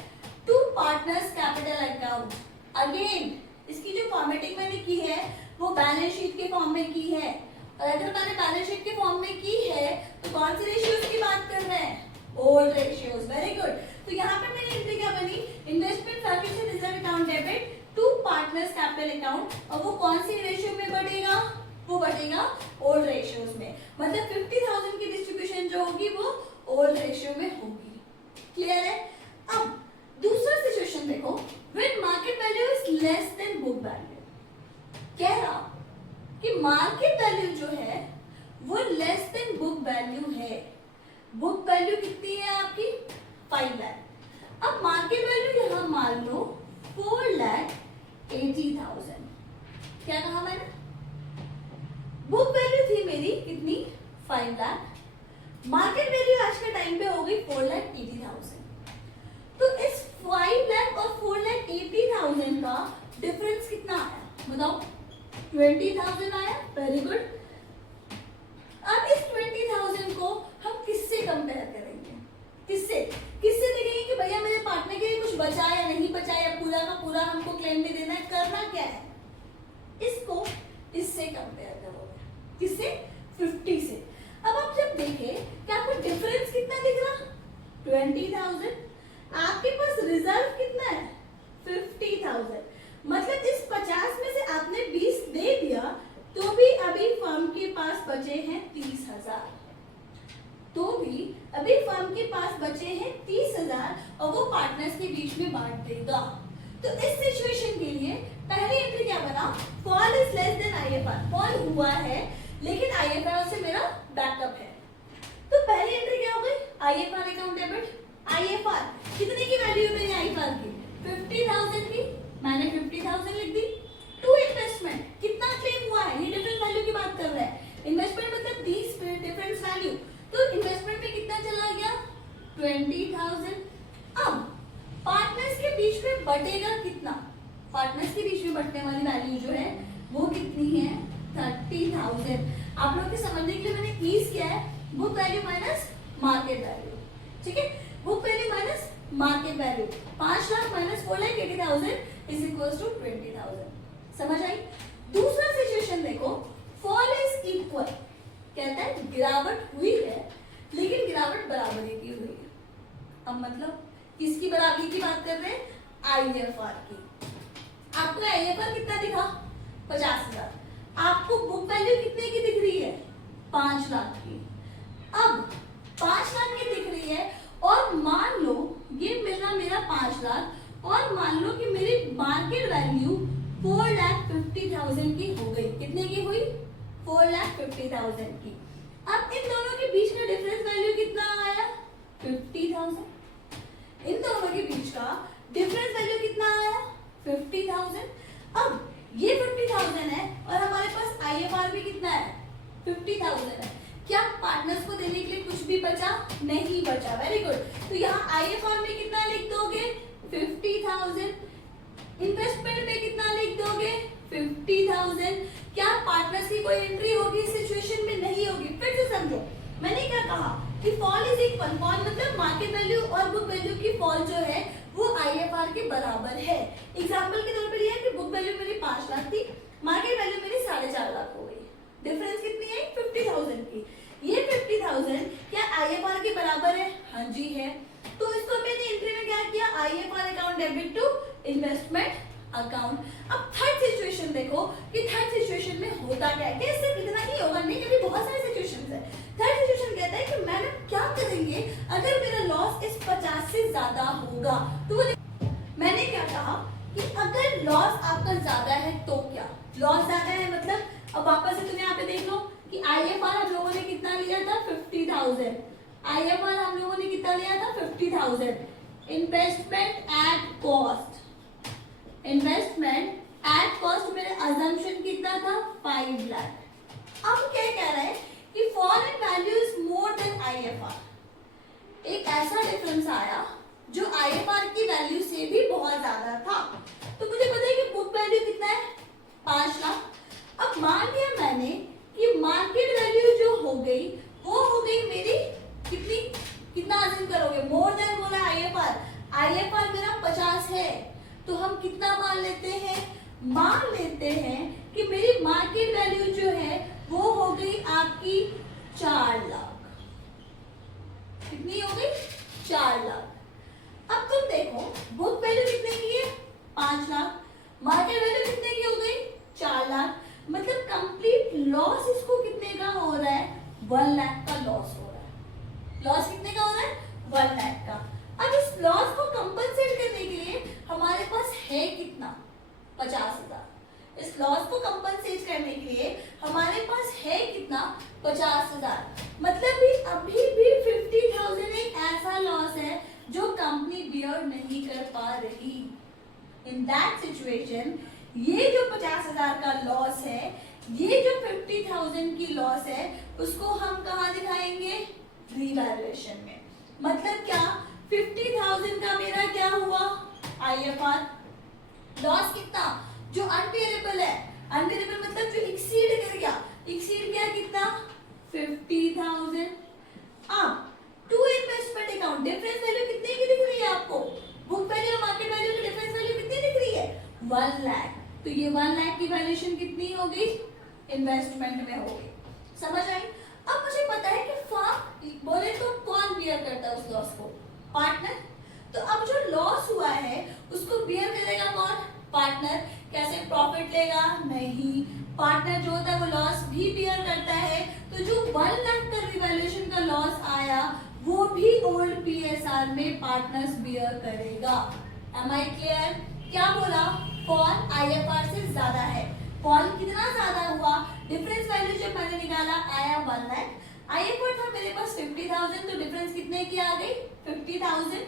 to partners capital account. Again इसकी जो फॉर्मेटिंग मैंने की है वो बैलेंस शीट के फॉर्म में की है, और अगर मैंने बैलेंस शीट के फॉर्म में की है तो कौन सी रेशियोज की बात कर रहे हैं, ओल्ड रेशियोज, वेरी गुड। तो यहाँ पे मेरी एंट्री क्या बनी, investment fluctuation reserve account debit to partners capital account, और वो कौन सी रेशियो में बढ़ेगा, वो बढ़ेगा ओल्ड रेशियोज में, मतलब 50,000 की डिस्ट्रीब्यूशन जो होगी वो ओल्ड रेशियो में होगी। क्लियर है। अब दूसरा सिचुएशन देखो, when market value is less than book value, कह रहा कि मार्केट वैल्यू जो है वो लेस देन बुक वैल्यू है। बुक वैल्यू कितनी है आपकी, 5 लाख। अब मार्केट वैल्यू यहां मान लो 4,80,000। क्या कहा मैंने, बुक वैल्यू थी मेरी कितनी, 5 लाख, मार्केट वैल्यू आज के टाइम पे हो गई 4,80,000। तो इस 5 लाख और 4,80,000 का डिफरेंस कितना आया बताओ, 20,000 आया, वेरी गुड। अब इस 20,000 को हम किससे कंपेयर करेंगे? किससे किससे देखेंगे कि भैया मेरे पार्टनर के लिए कुछ बचा या नहीं बचा, या पूरा का पूरा हमको क्लेम में देना है, करना क्या है? इसको इससे कंपेयर करोगे, किससे? 50 से। अब आप जब देखें कि आपको डिफरेंस कितना दिख रहा? 20,000। आपके पास रिजर्व कितना है? 50,000। मतलब इस 50 में से आपने 20 दे दिया तो भी अभी फर्म के पास बचे हैं 30,000, तो भी अभी फर्म के पास बचे हैं 30,000 और वो पार्टनर्स के बीच में बांट देगा। तो इस सिचुएशन के लिए पहली एंट्री क्या बना? Fall is less than IFR. Fall हुआ है लेकिन आईएफआर से मेरा बैकअप है, तो पहली एंट्री क्या हो गई? IFR account debit. आईएफआर कितने की वैल्यू है मेरी आईएफआर की? 50,000 की, मैंने 50,000 लिख दी। टू इन्वेस्टमेंट, कितना क्लेम हुआ है? ये डिफरेंस वैल्यू की बात कर रहा है। इन्वेस्टमेंट मतलब 30 डिफरेंस वैल्यू, तो इन्वेस्टमेंट में कितना चला गया? 20,000। अब पार्टनर्स के बीच में बटेगा कितना? पार्टनर्स के बीच में बटने वाली वैल्यू जो है वो कितनी है? 30,000। आप लोग के समझने के लिए मैंने ईज किया है, book value minus market value, ठीक है? Book value minus market value, 5 lakh minus 4,80,000 is equals to 20,000। समझ आई? दूसरा सिचुएशन देखो, फॉल इज इक्वल, कहता है गिरावट हुई है लेकिन गिरावट बराबरी की हुई है। अब मतलब किसकी बराबरी की बात कर रहे हैं? आईएफआर की। आपको आईएफआर कितना दिखा? 50,000। आपको बुक वैल्यू कितने की दिख रही है? 5 लाख की। अब 5 लाख की दिख रही है और मान लो ये मिला मेरा 5 लाख और मान लो कि मेरी मार्केट वैल्यू 4,50,000 की हो गई। कितने की हुई? 4,50,000 की। अब इन दोनों के बीच का डिफरेंस वैल्यू कितना आया? 50,000। इन दोनों के बीच का डिफरेंस वैल्यू कितना आया? 50,000। अब ये 50,000 है और हमारे पास आईएफआर भी कितना है? 50,000 है। क्या पार्टनर्स को देने के लिए कुछ भी बचा? नहीं बचा, वेरी गुड। तो यहाँ आईएफआर में कितना लिख दोगे? 50,000। इन्वेस्टमेंट में कितना लिख दोगे? 50,000। क्या पार्टनर्स की कोई एंट्री होगी इस सिचुएशन में? नहीं होगी। फिर से समझो, मैंने क्या कहा कि फॉल इज इक्वल। फॉल मतलब मार्केट वैल्यू और बुक वैल्यू की फॉल जो है वो आईएफआर के बराबर है। एग्जांपल के तौर पर लिया कि बुक वैल्यू मेरी 5 लाख थी, मार्केट वैल्यू मेरी 4.5 लाख हो गई। डिफरेंस कितनी है? 50,000 की। ये 50,000 क्या आईएफआर के बराबर है? हाँ जी है। तो इसको मैंने एंट्री में क्या किया? IFR account debit to investment account. अब थर्ड सिचुएशन देखो कि थर्ड सिचुएशन में होता क्या है। कैसे इतना ही होगा? नहीं, अभी बहुत सारे सिचुएशंस है। थर्ड सिचुएशन कहता है कि मैडम क्या करेंगे अगर मेरा लॉस इस 50 से ज्यादा होगा? तो मैंने क्या कहा कि अगर लॉस आपका ज्यादा है तो क्या? लॉस ज्यादा है मतलब अब वापस से तुम यहाँ पे देख लो कि आईएफआर हम लोगों ने कितना लिया था? 50,000। आईएफआर हम लोगों ने कितना लिया था? 50,000। Investment at cost, investment at cost मेरे अजम्पशन कितना था? 5 लाख। अब क्या कह रहा है कि fall in value is more than IFR. एक ऐसा डिफरेंस आया जो आईएफआर की वैल्यू से भी बहुत ज्यादा था। तो मुझे पता है कि बुक वैल्यू कितना है? 5 लाख। अब मान लिया मैंने कि मार्केट वैल्यू जो हो गई वो हो गई मेरी कितनी? कितना अज्यूम करोगे? मोर देन बोला आईएफआर। आईएफआर मेरा 50 है तो हम कितना मान लेते हैं? मान लेते हैं कि मेरी मार्केट वैल्यू जो है वो हो गई आपकी 4 लाख। कितनी हो गई? 4 लाख। अब तुम देखो बुक वैल्यू कितने की है? 5 लाख। मार्केट वैल्यू कितने की हो गई? 4 लाख। मतलब कंप्लीट लॉस इसको कितने का हो रहा है? 1 लाख का लॉस हो रहा है। लॉस कितने का हो रहा है? 1 लाख का। अब इस लॉस को कंपनसेट करने के लिए हमारे पास है कितना? 50,000। इस लॉस को कंपनसेट करने के लिए हमारे पास है कितना? 50,000। मतलब भी अभी भी 50,000 एक ऐसा लॉस है जो कंपनी बियर नहीं कर पा रही। इन दैट सिचुएशन ये जो 50,000 का लॉस है, ये जो 50,000 की लॉस है, उसको हम कहाँ दिखाएंगे? रीवैल्यूएशन में। मतलब क्या? 50,000 का मेरा क्या हुआ? आईएफआर। लॉस कितना? जो अनपेयरेबल है अनपेरेबल मतलब जो एक्सीड कर गया, एक्सीड किया कितना 50,000। अब to investment account difference value कितने की दिख रही है आपको, बुक वैल्यू और मार्केट वैल्यू की डिफरेंस वैल्यू कितनी दिख रही है 1 लाख। तो ये 1 लाख की वैल्यूएशन कितनी हो गई, इन्वेस्टमेंट में हो गई। समझ आई। अब मुझे पता है कि फर्म बोले तो कौन बियर करता है उस लॉस को, पार्टनर। तो अब जो लॉस हुआ है उसको बियर करेगा कौन, पार्टनर। कैसे प्रॉफिट लेगा, नहीं, पार्टनर जो होता है वो लॉस भी बियर करता है। तो जो 1 लाख का रिवैल्यूएशन का लॉस आया वो भी ओल्ड पीएसआर में पार्टनर्स बियर करेगा। Am I clear. क्या बोला, कौन आईएफआर से ज्यादा है, कौन कितना ज्यादा हुआ, डिफरेंस वैल्यू जब मैंने निकाला आया 1 लाख, आईएफआर था मेरे पास 50,000, तो डिफरेंस कितने की आ गई 50,000।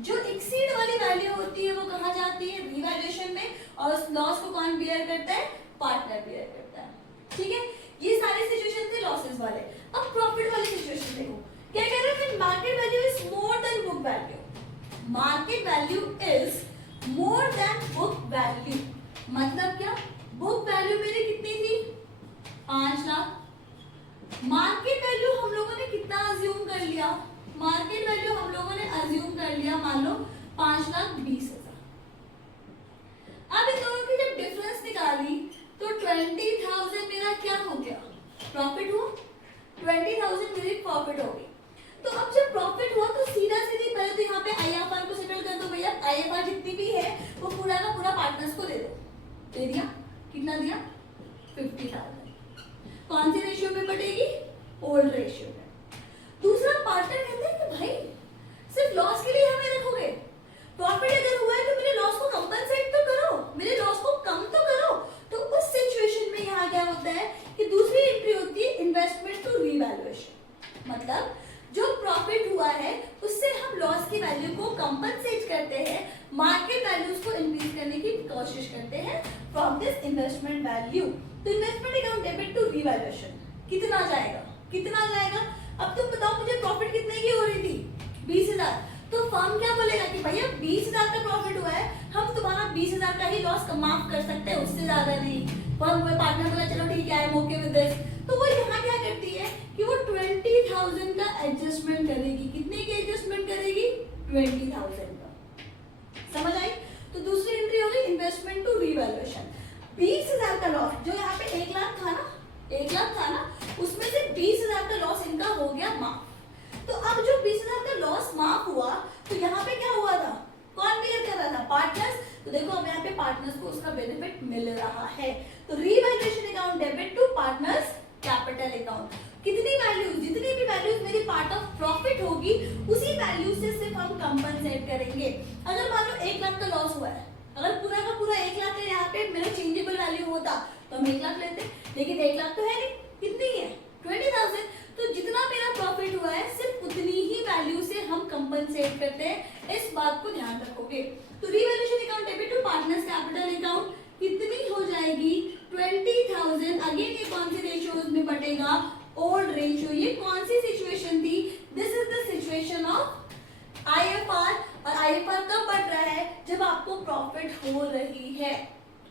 जो एक्सीड वाली वैल्यू होती है वो कहाँ जाती है, रिवैल्यूएशन में, और उस लॉस को कौन बियर करता है, पार्टनर बियर करता है। ठीक है, ये सारे सिचुएशन थे लॉसेस वाले। अब प्रॉफिट वाली सिचुएशन देखो, क्या कह रहे हैं, market value is more than book value. Market value is more than book value मतलब क्या, बुक वैल्यू मेरी कितनी थी 5 लाख, मार्केट वैल्यू हम लोगों ने कितना अज्यूम कर लिया, मार्केट वैल्यू हम लोगों ने अज्यूम कर लिया मान लो 5,20,000। अब इन दोनों की जब डिफरेंस निकाली तो 20,000 मेरा क्या हो गया, प्रॉफिट हुआ, 20,000 मेरी प्रॉफिट हो गई। तो अब जब प्रॉफिट हुआ तो सीधा सीधी पहले तो यहाँ पे आईएफआर को सेटल कर दो भैया, आईएफआर जितनी भी है वो पूरा का पूरा पार्टनर्स को दे दो, दे दिया, कितना दिया 50,000। कौन सी रेशियो में बटेगी, ओल्ड रेशियो में। दूसरा पार्टनर कहते हैं कि भाई सिर्फ लॉस के लिए हमें रखोगे, प्रॉफिट अगर हुआ है तो मेरे लॉस को कंपनसेट तो करो, मेरे लॉस को कम तो करो। तो उस सिचुएशन में यहाँ क्या होता है कि दूसरी एंट्री होती है इन्वेस्टमेंट टू रीवैल्यूएशन, मतलब जो प्रॉफिट हुआ है उससे हम लॉस की वैल्यू को कंपनसेट करते हैं, मार्केट वैल्यूज को इंक्रीज करने की कोशिश करते हैं फ्रॉम दिस इन्वेस्टमेंट वैल्यू। तो investment account debit to revaluation कितना जाएगा, कितना जाएगा। अब तुम बताओ मुझे प्रॉफिट कितने की हो रही थी 20,000, तो फर्म क्या बोलेगा कि भैया 20,000 का प्रॉफिट हुआ है, हम तुम्हारा 20,000 का ही लॉस माफ कर सकते हैं, उससे ज्यादा नहीं। फर्म को पार्टनर बोला चलो ठीक है, I am okay with this. तो वो यहाँ क्या करती है कि वो 20,000 का एडजस्टमेंट करेगी, कितने की एडजस्टमेंट करेगी 20,000 का। समझ आई। तो दूसरी एंट्री होगी इन्वेस्टमेंट टू रीवैल्यूएशन। 20,000 का लॉस जो यहाँ पे 1 लाख था ना, 1 लाख था ना, उसमें से 20,000 का लॉस इनका हो गया माफ। तो अब जो 20,000 का लॉस माफ हुआ तो यहाँ पे क्या हुआ था, कौन बियर कर रहा था, पार्टनर्स। तो देखो अब यहाँ पे पार्टनर्स को उसका बेनिफिट मिल रहा है। तो revaluation account debit to partners capital account, कितनी वैल्यूज, जितनी भी वैल्यूज मेरी पार्ट ऑफ प्रॉफिट होगी उसी वैल्यू से सिर्फ हम कंपनसेट करेंगे। अगर मान लो 1 लाख का लॉस हुआ है, अगर पूरा का पूरा 1 लाख का यहाँ पे मेरा चेंजेबल वैल्यू होता तो हम 1 लाख लेते, लेकिन 1 लाख तो है नहीं, कितनी है 20,000। तो जितना मेरा प्रॉफिट हुआ है सिर्फ उतनी ही वैल्यू से हम कंपनसेट करते हैं, इस बात को ध्यान रखोगे। तो revaluation account debit to partners capital account कितनी हो जाएगी 20,000। अगेन ये कौन सी रेशियोज में बटेगा, ओल्ड रेशियो। ये कौन सी सिचुएशन थी, this is the situation of IFR. और आईएफआर कब बढ़ रहा है, जब आपको प्रॉफिट हो रही है।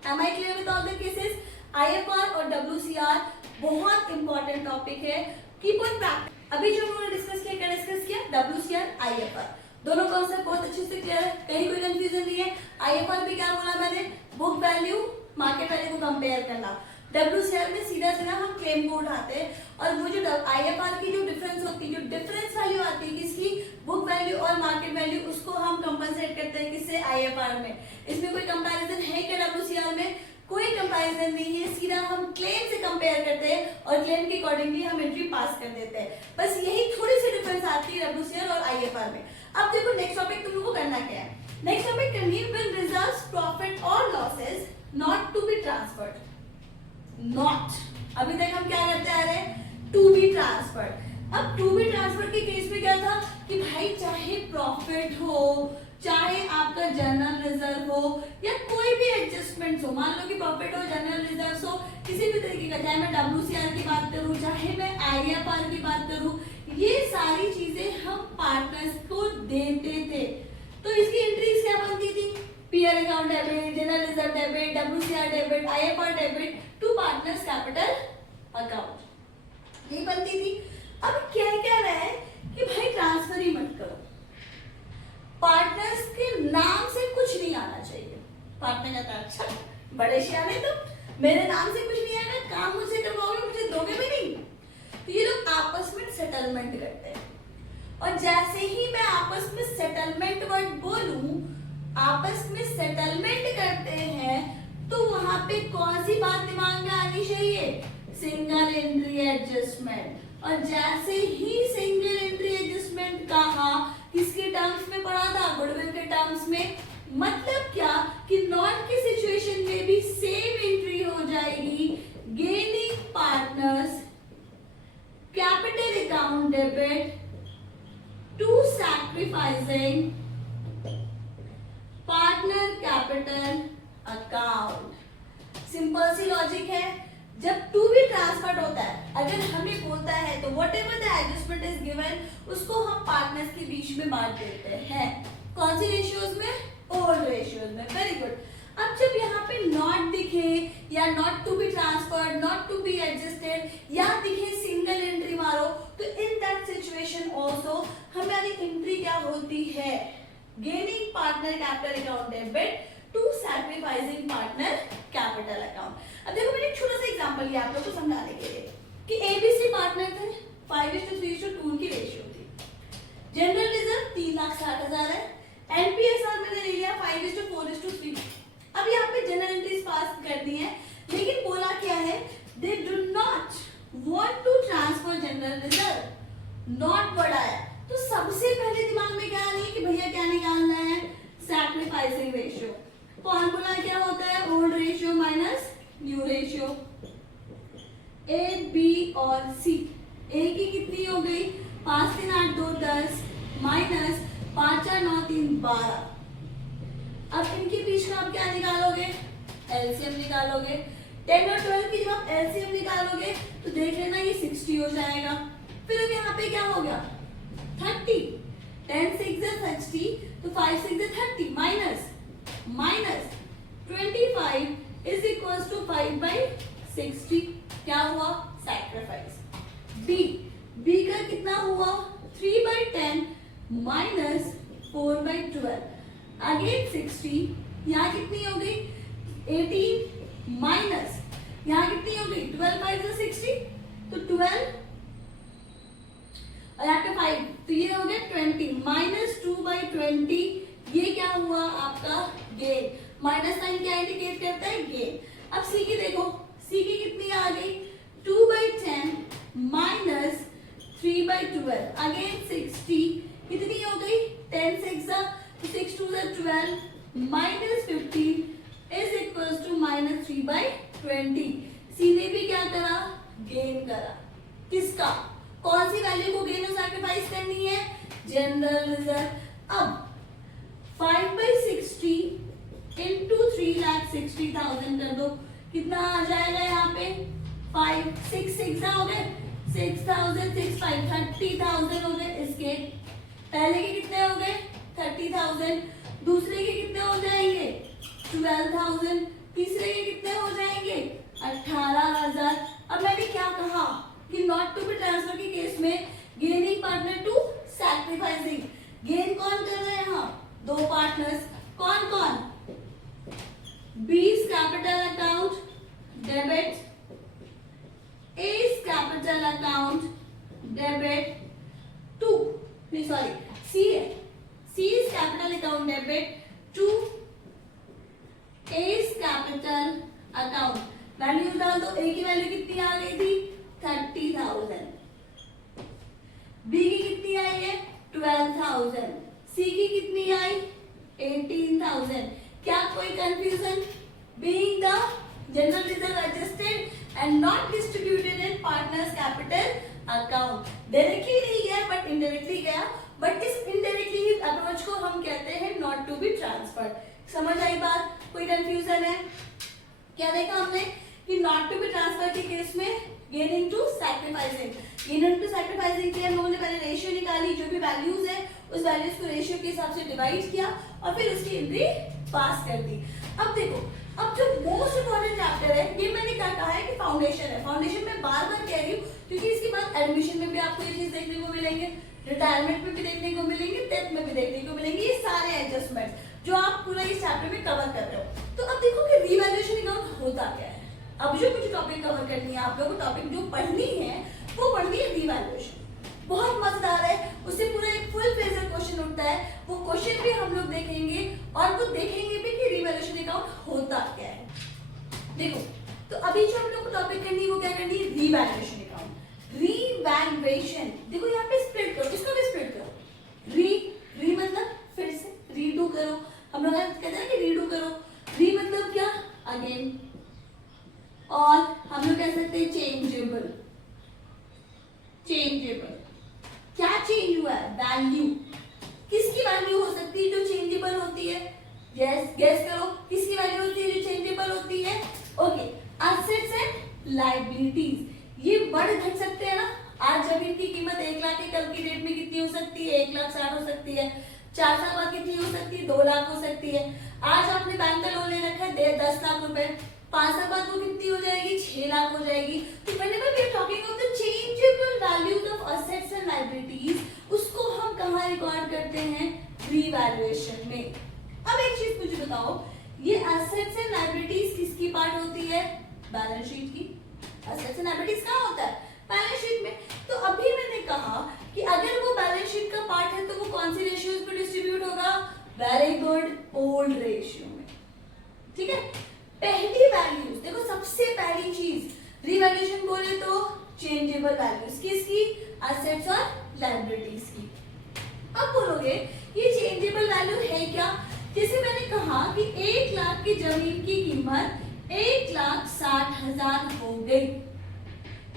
Am I clear with all the cases. IFR और डब्ल्यूसीआर बहुत इंपॉर्टेंट टॉपिक है, कीप ऑन प्रैक्टिस। अभी जो हमने डिस्कस किया, क्या डिस्कस किया, डब्ल्यूसीआर आईएफआर, दोनों कॉन्सेप्ट बहुत अच्छे से क्लियर है, कहीं कोई कंफ्यूजन नहीं है। आईएफआर भी क्या बोला मैंने, बुक वैल्यू मार्केट वैल्यू को कंपेयर करना। डब्ल्यूसीआर में सीधा सीधा हम क्लेम को उठाते हैं, और वो जो आईएफआर की जो डिफरेंस होती है, जो डिफरेंस वैल्यू आती है किसकी, बुक वैल्यू और मार्केट वैल्यू, उसको हम कंपनसेट करते हैं किससे, आईएफआर में। इसमें कोई कंपैरिजन है क्या डब्ल्यूसीआर में, कोई कंपैरिजन नहीं है, सीधा हम क्लेम से कंपेयर करते हैं और क्लेम के अकॉर्डिंगली हम एंट्री पास कर देते हैं। बस यही थोड़ी सी डिफरेंस आती है डब्ल्यूसीआर और आईएफआर में। अब देखो नेक्स्ट टॉपिक तुम लोगों को करना क्या है, नेक्स्ट टॉपिक करनी है व्हेन रिजल्ट्स प्रॉफिट और losses not to be transferred. Not, अभी तक हम क्या करते आ रहे हैं, टू बी ट्रांसफर्ड। अब टू बी ट्रांसफर्ड के केस में क्या था कि भाई चाहे प्रॉफिट हो, चाहे आपका जनरल रिजर्व हो, या कोई भी एडजस्टमेंट हो, मान लो कि प्रॉफिट हो, जनरल रिजर्व हो, किसी भी तरीके का, चाहे मैं डब्ल्यूसीआर की बात करूं, चाहे मैं आईएफआर की बात करूं, ये सारी चीजें हम पार्टनर्स को देते थे। तो इसकी एंट्रीज क्या बनती थी, PL account debit, general reserve debit, WCR debit, IFR debit to partners capital account, ये बनती थी। अब क्या कह रहा है कि भाई ट्रांसफर ही मत करो, पार्टनर्स के नाम से कुछ नहीं आना चाहिए। पार्टनर कहता है अच्छा बड़े सियाने तुम, मेरे नाम से कुछ नहीं आएगा, काम मुझसे करवाओगे, मुझे दोगे भी नहीं। तो ये लोग आपस में सेटलमेंट करते हैं, और जैसे ही मैं आपस में सेटलमेंट वर्ड बोलूं, आपस में सेटलमेंट करते हैं, तो वहां पे कौन सी बात दिमाग में आनी चाहिए? Single entry adjustment. और जैसे ही सिंगल एंट्री एडजस्टमेंट कहा, किसके टर्म्स में पढ़ा था? गुडविल के टर्म्स में। मतलब क्या कि नॉट की सिचुएशन में भी सेम एंट्री हो जाएगी, gaining partners capital account debit to sacrificing partner capital account. Simple सी लॉजिक है। जब टू भी ट्रांसफर होता है, अगर हमें बोलता है तो what ever the adjustment is given, उसको हम पार्टनर्स के बीच में बांट देते हैं। कौन सी रेशियोज में? ओल्ड रेशियोज में। Very good. अब जब यहाँ पे नॉट दिखे या not to be transferred, not to be adjusted, या दिखे सिंगल एंट्री मारो, तो इन दैट सिचुएशन ऑल्सो हमारी एंट्री क्या होती है? Gaining partner capital account debit to sacrificing partner capital account. अब देखो मैंने एक छोटा सा एग्जांपल लिया आप लोगों को समझाने के लिए कि एबीसी पार्टनर थे, 5:3:2 की रेशियो थी। जनरल रिजर्व 3,60,000 है, एनपीएसआर मैंने ले लिया 5:4:3। अब यहाँ पे जनरल एंट्रीज पास करनी है, लेकिन बोला क्या है? They do not want to transfer general reserve. Not word आया तो सबसे पहले दिमाग में क्या आनी है कि भैया क्या निकालना है? Sacrificing ratio. फॉर्मूला क्या होता है? Old ratio minus new ratio. A B और सी, ए की कितनी हो गई? 5 3 8 2 10 माइनस 5 4 9 3 12। अब इनके बीच में आप क्या निकालोगे? एलसीएम निकालोगे। 10 और 12 की जब आप एलसीएम निकालोगे तो देख लेना ये 60 हो जाएगा। फिर अब यहाँ पे क्या हो गया? 30। 10 6 is 60, तो 5 6 is 30 minus 25 is equals to 5/60। क्या हुआ? सैक्रिफाइस। बी का कितना हुआ? 3/10 माइनस 4/12। अगेन 60। यहाँ कितनी हो गई? 18 माइनस यहाँ कितनी हो गई? 12 5 is 60, तो 12 और यहाँ पे 5, तो ये हो गया 20 माइनस 2/20। ये क्या हुआ आपका? गेन। माइनस साइन क्या इंडिकेट करता है? गेन। अब सी की देखो, सी की कितनी आ गई? 2/10 माइनस 3/12। अगेन 60, कितनी हो गई? 10 6 6 2 12 minus 15 is equals to minus 3/20। C ने भी क्या करा? गेन करा। किसका? कौन सी वैल्यू को गेन और सैक्रिफाइस करनी है? General reserve. अब 5/60 इंटू 3,60,000 कर दो, कितना आ जाएगा यहाँ पे? 5 6 6 हो गए, 6,000 6 5 30,000 हो गए। इसके पहले के कितने हो गए? 30,000। दूसरे के कितने हो जाएंगे? 12,000। तीसरे के कितने हो जाएंगे? 18,000। अब मैंने क्या कहा कि नॉट टू बी ट्रांसफर के केस में gaining partner to sacrificing. Gain कौन कर रहे हैं? यहाँ दो पार्टनर्स। कौन कौन? B's capital account debit, A's capital account debit to, sorry C है, C's capital account debit to A's capital account. Value डाल दो। A की वैल्यू कितनी आ गई थी? 30,000। B की कितनी आई है? 12,000। C की कितनी आई? 18,000। क्या कोई confusion? Being the general reserve adjusted and not distributed in partners capital account, directly नहीं गया बट इनडायरेक्टली गया। बट इस इनडायरेक्टली अप्रोच को हम कहते हैं नॉट टू बी ट्रांसफर्ड। समझ आई बात? कोई कंफ्यूजन है? क्या देखा हमने कि नॉट टू बी ट्रांसफर के केस में gaining to sacrificing, gaining to sacrificing के लिए हम लोगों ने पहले रेशियो निकाली, जो भी वैल्यूज है उस वैल्यूज को रेशियो के हिसाब से डिवाइड किया और फिर उसकी एंट्री पास कर दी। अब देखो, अब जो मोस्ट इम्पोर्टेंट चैप्टर है, ये मैंने क्या कहा है कि फाउंडेशन है। फाउंडेशन में बार बार कह रही हूँ क्योंकि इसके बाद एडमिशन में भी आपको ये चीज देखने को मिलेंगे, रिटायरमेंट में भी देखने को मिलेंगे, डेथ में भी देखने को मिलेंगे, ये सारे एडजस्टमेंट जो आप पूरा इस चैप्टर में कवर कर रहे हो। तो अब देखो कि रीवैल्यूएशन अकाउंट होता क्या है। अब जो कुछ टॉपिक कवर करनी है आप लोगों को, टॉपिक जो पढ़नी है वो पढ़नी है रीवैल्यूएशन। बहुत मजेदार है, उससे पूरा एक फुल फ्रेजर क्वेश्चन उठता है, वो क्वेश्चन भी हम लोग देखेंगे और वो देखेंगे भी कि रीवैल्यूएशन अकाउंट होता क्या है। देखो, तो अभी जो हम लोग को टॉपिक करनी है वो क्या करनी है, रीवैल्यूएशन अकाउंट। रीवैल्यूएशन देखो यहाँ पे स्प्लिट करो, इसको भी स्प्लिट करो। री मतलब फिर से रीडू करो, हम लोग कहते हैं कि रीडू करो। री मतलब क्या, अगेन, और हम लोग कह सकते हैं चेंजेबल। चेंजेबल क्या चेंज हुआ है, वैल्यू। किसकी वैल्यू हो सकती है जो चेंजेबल होती है, गैस करो किसकी वैल्यू होती है जो चेंजेबल होती है। ओके, एसेट्स एंड लायबिलिटीज ये बढ़ घट सकते हैं ना। आज जमीन की कीमत 1 लाख है, कल की डेट में कितनी हो सकती है, 1,60,000 हो सकती है। 4 साल बाद कितनी हो सकती है, 2 लाख हो सकती है। आज आपने बैंक का लोन ले रखा है 10 लाख रुपए, 5 साल बाद वो कितनी हो जाएगी, 6 लाख हो जाएगी। तो whenever we are talking of the changeable values of assets and liabilities, उसको हम कहाँ रिकॉर्ड करते हैं, रीवैल्यूएशन में। अब एक चीज मुझे बताओ, ये एसेट्स एंड लायबिलिटीज किसकी पार्ट होती है, बैलेंस शीट की। एसेट्स एंड लायबिलिटीज कहाँ होता है, बैलेंस शीट में। तो अभी मैंने कहा कि अगर वो बैलेंस शीट का पार्ट है तो वो कौन सी रेशियोज पे डिस्ट्रीब्यूट होगा, वेरी गुड, ओल्ड रेशियो में। ठीक है, पहली वैल्यूज देखो, सबसे पहली चीज रिवैल्यूएशन बोले तो चेंजेबल वैल्यूज किसकी, एसेट्स और लायबिलिटीज की। अब बोलोगे ये चेंजेबल वैल्यू है क्या, जैसे मैंने कहा कि 1 लाख की जमीन की कीमत 1,60,000 हो गई,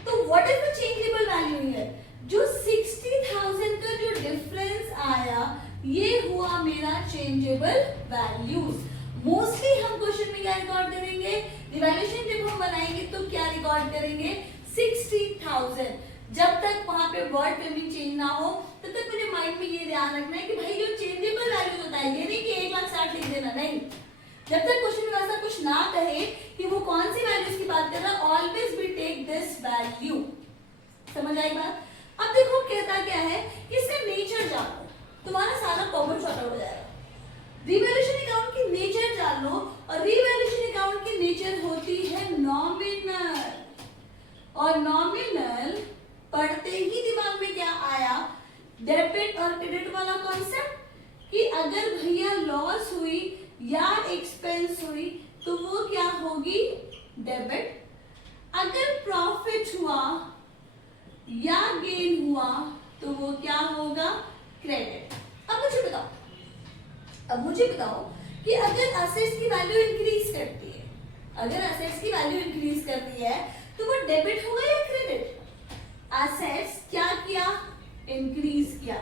तो what is the changeable value here, जो 60,000 का जो डिफरेंस आया ये हुआ मेरा चेंजेबल वैल्यूज। मोस्टली हम क्वेश्चन में क्या रिकॉर्ड करेंगे, रिवैल्यूएशन जब हम बनाएंगे तो क्या रिकॉर्ड करेंगे, 60,000। जब तक वहां पे वर्ड फ्रेमिंग चेंज ना हो तब तक मुझे माइंड में ये ध्यान रखना है कि भाई जो चेंजेबल वैल्यू होता है, ये नहीं कि 1,60,000 लिख देना, नहीं। जब तक क्वेश्चन में ऐसा कुछ ना कहे कि वो कौन सी वैल्यूज की बात कर रहा है, always we take this value. समझ आई बात। अब देखो कहता क्या है, इसका नेचर जानो, तुम्हारा सारा प्रॉब्लम सॉर्ट आउट हो जाएगा। रिवैल्यूएशन अकाउंट की नेचर जान लो, और रिवैल्यूएशन अकाउंट की नेचर होती है नॉमिनल। और नॉमिनल पढ़ते ही दिमाग में क्या आया, डेबिट और क्रेडिट वाला कॉन्सेप्ट, कि अगर भैया लॉस हुई या एक्सपेंस हुई तो वो क्या होगी, डेबिट। अगर प्रॉफिट हुआ या गेन हुआ तो वो क्या होगा, क्रेडिट। अब मुझे बताओ कि अगर एसेट्स की वैल्यू इंक्रीज करती है, अगर एसेट्स की वैल्यू इंक्रीज करती है तो वो डेबिट होगा या क्रेडिट। एसेट्स क्या किया, इंक्रीज किया,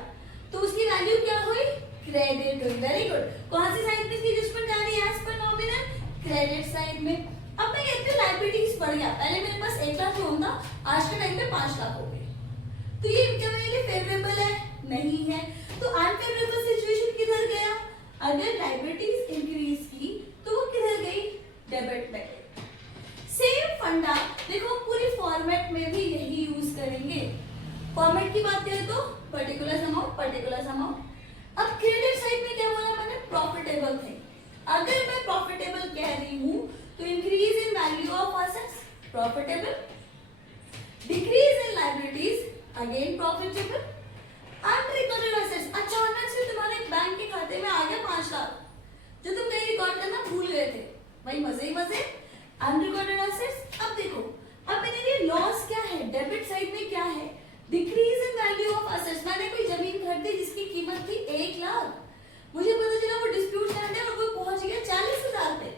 तो उसकी वैल्यू क्या हुई, क्रेडिट हुई। Very good. कौन सी साइड में इसकी एडजस्टमेंट आ रही है, as per nominal, credit side में। अब मैं कहती हूँ लायबिलिटीज बढ़ गया, पहले मेरे पास 1 लाख लोन था, आज के टाइम पे 5 लाख हो गए, तो ये क्या मेरे लिए फेवरेबल है, नहीं है। तो अनफेवरेबल सिचुएशन किधर गया, अगर लायबिलिटीज इंक्रीज की तो वो किधर गई, डेबिट में। सेम फंडा देखो, पूरी फॉर्मेट में भी यही यूज करेंगे। फॉर्मेट की बात करें तो पर्टिकुलर अमाउंट, पर्टिकुलर अमाउंट। अब क्रेडिट साइड में क्या बोला मैंने, प्रॉफिटेबल थे। अगर मैं प्रॉफिटेबल कह रही हूं तो increase in value of assets, profitable. Decrease in liabilities, again profitable. Unrecorded assets, अचानक से तुम्हारे बैंक के खाते में आ गया 5 लाख, जो तुम कहीं रिकॉर्ड करना भूल गए थे, भाई मजे ही मजे। Unrecorded assets. अब देखो, अब मेरे लिए लॉस क्या है, डेबिट साइड में क्या है, decrease in value of assets. मैंने कोई जमीन खरीदी जिसकी कीमत थी 1 लाख, मुझे पता चला वो डिस्प्यूट लैंड है और वो पहुंच गया 40,000 पे,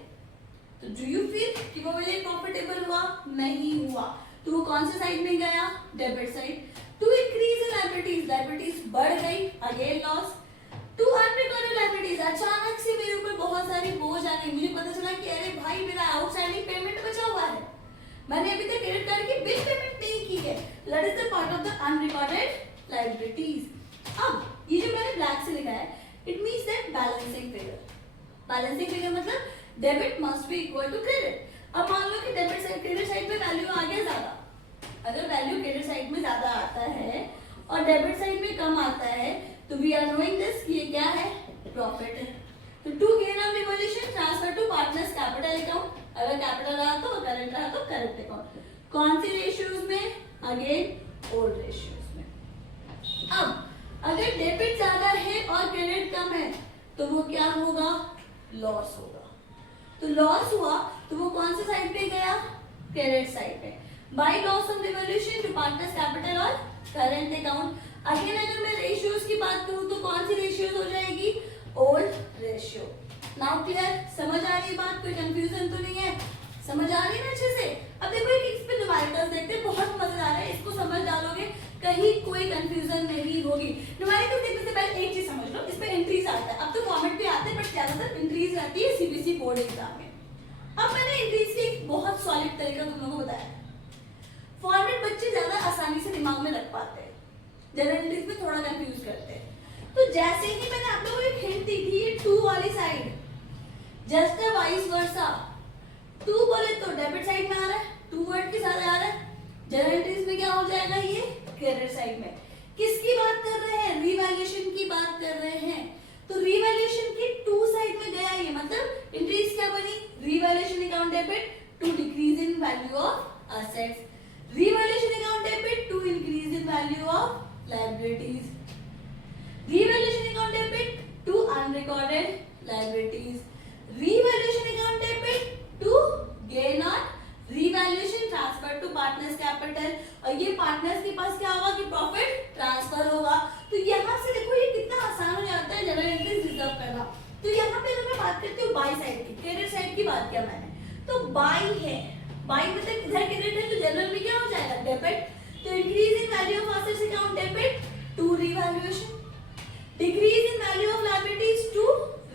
तो डू यू फील कि वो मेरे लिए प्रॉफिटेबल हुआ, नहीं हुआ। तो वो कौन से साइड में गया, debit side. To increase in liabilities, liabilities बढ़ गई, again loss. To unrecorded liabilities, अचानक से मेरे ऊपर बहुत सारी बोझ आ गई, मुझे पता चला कि अरे भाई मेरा आउटस्टैंडिंग पेमेंट बचा हुआ है, मैंने अभी तक क्रेडिट कार्ड की बिल पेमेंट नहीं की है। That is the part of the unrecorded liabilities. अब ये जो मैंने ब्लैक से लिखा है, it means that balancing figure. Balancing figure मतलब debit must be equal to credit. अब मान लो कि डेबिट साइड क्रेडिट साइड में वैल्यू आ गया ज्यादा, अगर वैल्यू क्रेडिट साइड में ज्यादा आता है और डेबिट साइड में कम आता है तो वी आर नोइंग दिस कि ये क्या है, प्रॉफिट है। तो to gain on revaluation transfer to partners capital account, अगर कैपिटल रहा तो करंट रहा तो करंट अकाउंट। कौन सी रेशियोज में, अगेन ओल्ड रेशियोज में। अब अगर डेबिट ज्यादा है और क्रेडिट कम है तो वो क्या होगा, लॉस होगा। तो लॉस हुआ तो वो कौन से साइड पे गया, क्रेडिट साइड पे। By loss on revaluation to partners capital और करंट अकाउंट। अगेन अगर मैं रेशियोज की बात करूं तो कौन सी रेशियोज हो जाएगी, ओल्ड रेशियो। नाउ क्लियर, समझ आ रही है बात, कोई कंफ्यूजन तो नहीं है, समझ आ रही है ना अच्छे से। अब देखो एक इस पे न्यूमेरिकल्स देखते हैं, बहुत मजेदार है, इसको समझ डालोगे कहीं कोई कंफ्यूजन नहीं होगी। न्यूमेरिकल्स देखने से पहले एक चीज समझ लो, इसमें एंट्रीज आता है, अब तो फॉर्मेट भी आते हैं बट ज्यादातर एंट्रीज रहती है सीबीएसई बोर्ड एग्जाम में। अब मैंने एंट्रीज की एक बहुत सॉलिड तरीका तुम लोगों को बताया। फॉर्मेट बच्चे ज्यादा आसानी से दिमाग में रख पाते हैं, जनरल एंट्रीज में थोड़ा कंफ्यूज करते हैं। तो जैसे ही मैंने आप लोगों को एक हिंट दी थी टू वाली side, just vice versa, to बोले तो डेबिट साइड में आ रहा है, टू वर्ड के साथ आ रहा है, जनरल एंट्रीज में क्या हो जाएगा, ये क्रेडिट साइड में। किसकी बात कर रहे हैं, रीवैल्यूएशन की बात कर रहे हैं। तो रीवैल्यूएशन की टू साइड में गया ये, मतलब एंट्रीज क्या बनी, revaluation account debit to decrease in value of assets, revaluation account debit to increase in value of liabilities, revaluation account debit to unrecorded liabilities, revaluation account debit to gain on revaluation transfer to partners capital, और ये partners के पास क्या होगा कि profit transfer होगा। तो यहाँ से देखो ये कितना आसान हो जाता है जनरल एंट्रीज रिजर्व करना। तो यहाँ पे अगर मैं बात करती हूँ बाई साइड की, क्रेडिट साइड की बात किया मैंने, तो बाई है, बाई मतलब इधर क्रेडिट है तो जनरल में क्या हो जाएगा, डेबिट। तो increase in value of assets account debit to revaluation, decrease in value of liabilities to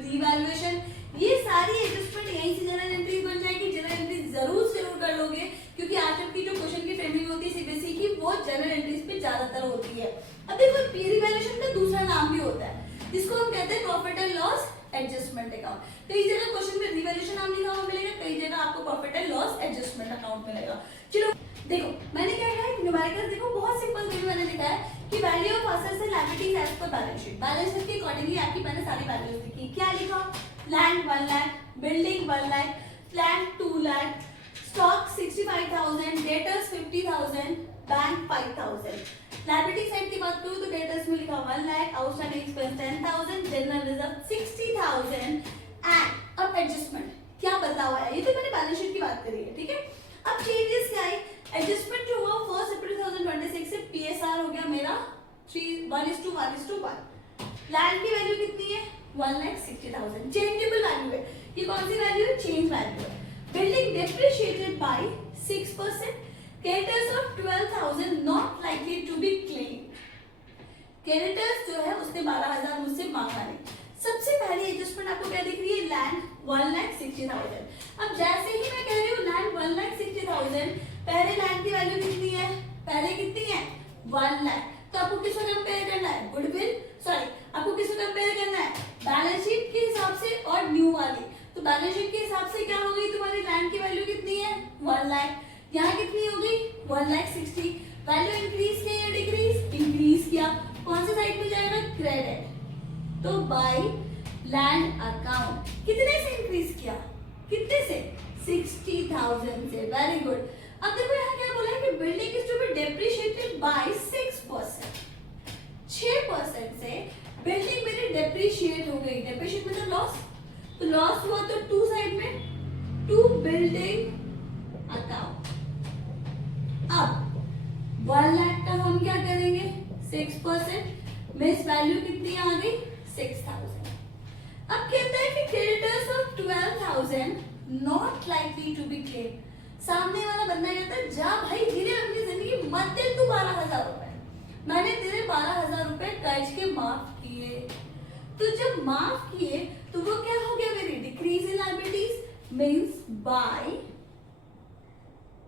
revaluation. ये सारी एडजस्टमेंट यहीं से जनरल एंट्रीज बन जाएगी। जनरल एंट्रीज जरूर कर लोगे क्योंकि आज की जो क्वेश्चन की फ्रेमिंग होती है सीबीएसई की वो जनरल एंट्रीज पे ज्यादातर होती है। अब देखो रिवैल्यूएशन का दूसरा नाम भी होता है जिसको हम कहते हैं profit and loss adjustment account. कई जगह क्वेश्चन में रिवैल्यूएशन नाम लिखा हुआ मिलेगा, कई जगह आपको profit and loss adjustment account मिलेगा। चलो देखो मैंने क्या कहा है, न्यूमेरिकल देखो बहुत सिंपल वे में मैंने लिखा है कि value of assets and liabilities as per balance sheet. Balance sheet के अकॉर्डिंगली आपकी मैंने सारी वैल्यूज लिखी। क्या लिखा, land 1 lakh, building 1 lakh, plant 2 lakh, stock 65,000, debtors 50,000, bank 5,000। Liability side की बात करूं तो डेटर्स में लिखा 1 lakh, outstanding expense 10,000, general reserve 60,000 and अब एडजस्टमेंट क्या बदलाव आया, ये तो मैंने बैलेंस शीट की बात करी है, ठीक है। अब चेंजेस क्या है, एडजस्टमेंट जो हुआ 1 अप्रैल 2026 से पीएसआर हो गया मेरा 1:1:1। लैंड की वैल्यू कितनी है, 1,60,000, चेंजेबल वैल्यू है। ये कौन सी वैल्यू है, चेंज वैल्यू है। Building depreciated by 6%, creditors of 12,000 not likely to be claimed. Creditors जो है उसने 12,000 मुझसे मांगा नहीं। सबसे पहली एडजस्टमेंट आपको क्या दिख रही है, लैंड 1,60,000। अब जैसे ही मैं कह रही हूँ लैंड 1,60,000, पहले लैंड की वैल्यू कितनी है, पहले कितनी है 1 लाख। तो आपको किसको कंपेयर करना है, गुडविल सॉरी आपको किसको कंपेयर करना है, बैलेंस शीट के हिसाब से और न्यू वाली। तो बैलेंस शीट के हिसाब से क्या हो गई, तुम्हारी लैंड की वैल्यू कितनी है 1 लाख, यहाँ कितनी हो गई 1,60,000। वैल्यू इंक्रीज किया या डिक्रीज, इंक्रीज किया। कौन से साइड में जाएगा, क्रेडिट। तो बाय लैंड अकाउंट कितने से इंक्रीज किया, कितने से 60,000 से, वेरी गुड। अब देखो यहाँ क्या बोला है कि building is to be depreciated by 6%। 6% से बिल्डिंग मेरी डेप्रिशिएट हो गई, डेप्रिशिएट मतलब लॉस, तो लॉस हुआ तो टू साइड में टू बिल्डिंग अकाउंट। अब 1 लाख का हम क्या करेंगे 6%, मिस वैल्यू कितनी आ गई 6,000। अब कहता है कि creditors of 12,000 not likely to be claim. सामने वाला बंदा कहता है जा भाई धीरे अपनी जिंदगी मत दे तू 12,000 रुपए, मैंने तेरे 12,000 रुपए कर्ज के माफ किए। तो जब माफ किए तो वो क्या हो गया मेरी decrease in liabilities means by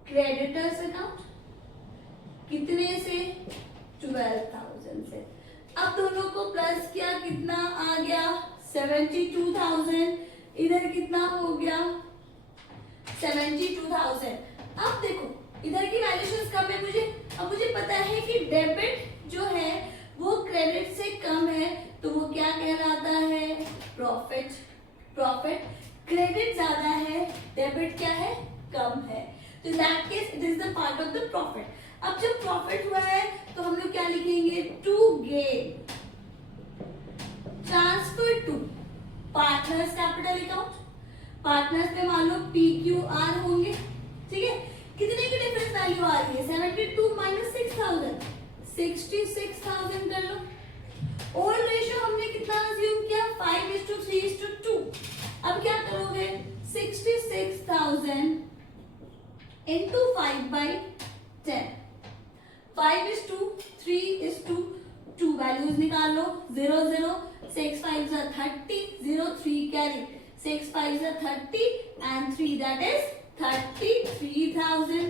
creditors account कितने से 12,000 से। अब दोनों को प्लस किया कितना आ गया 72,000 इधर कितना हो गया 72,000। अब देखो इधर की वैल्यूएशन कम है मुझे, अब मुझे पता है कि डेबिट जो है वो क्रेडिट से कम है, तो वो क्या कहलाता है, प्रॉफिट। प्रॉफिट, क्रेडिट ज्यादा है, डेबिट क्या है, कम है, तो in that case it is the part of the profit. अब जब प्रॉफिट हुआ है तो हम लोग क्या लिखेंगे, to gain transfer to partners capital account. Partners में मान लो पी क्यू आर होंगे, ठीक है। कितने की डिफरेंस वैल्यू आ रही है, 72 माइनस 6,000, 66,000 कर लो। ओल्ड रेशियो हमने कितना अज्यूम किया, 5:3:2। अब क्या करोगे, 66,000 into 5/10, 5:3:2 वैल्यूज निकाल लो, 0 0, 6 5 30, 0 3 कैरी, 6 5 30 and 3 that is 33,000।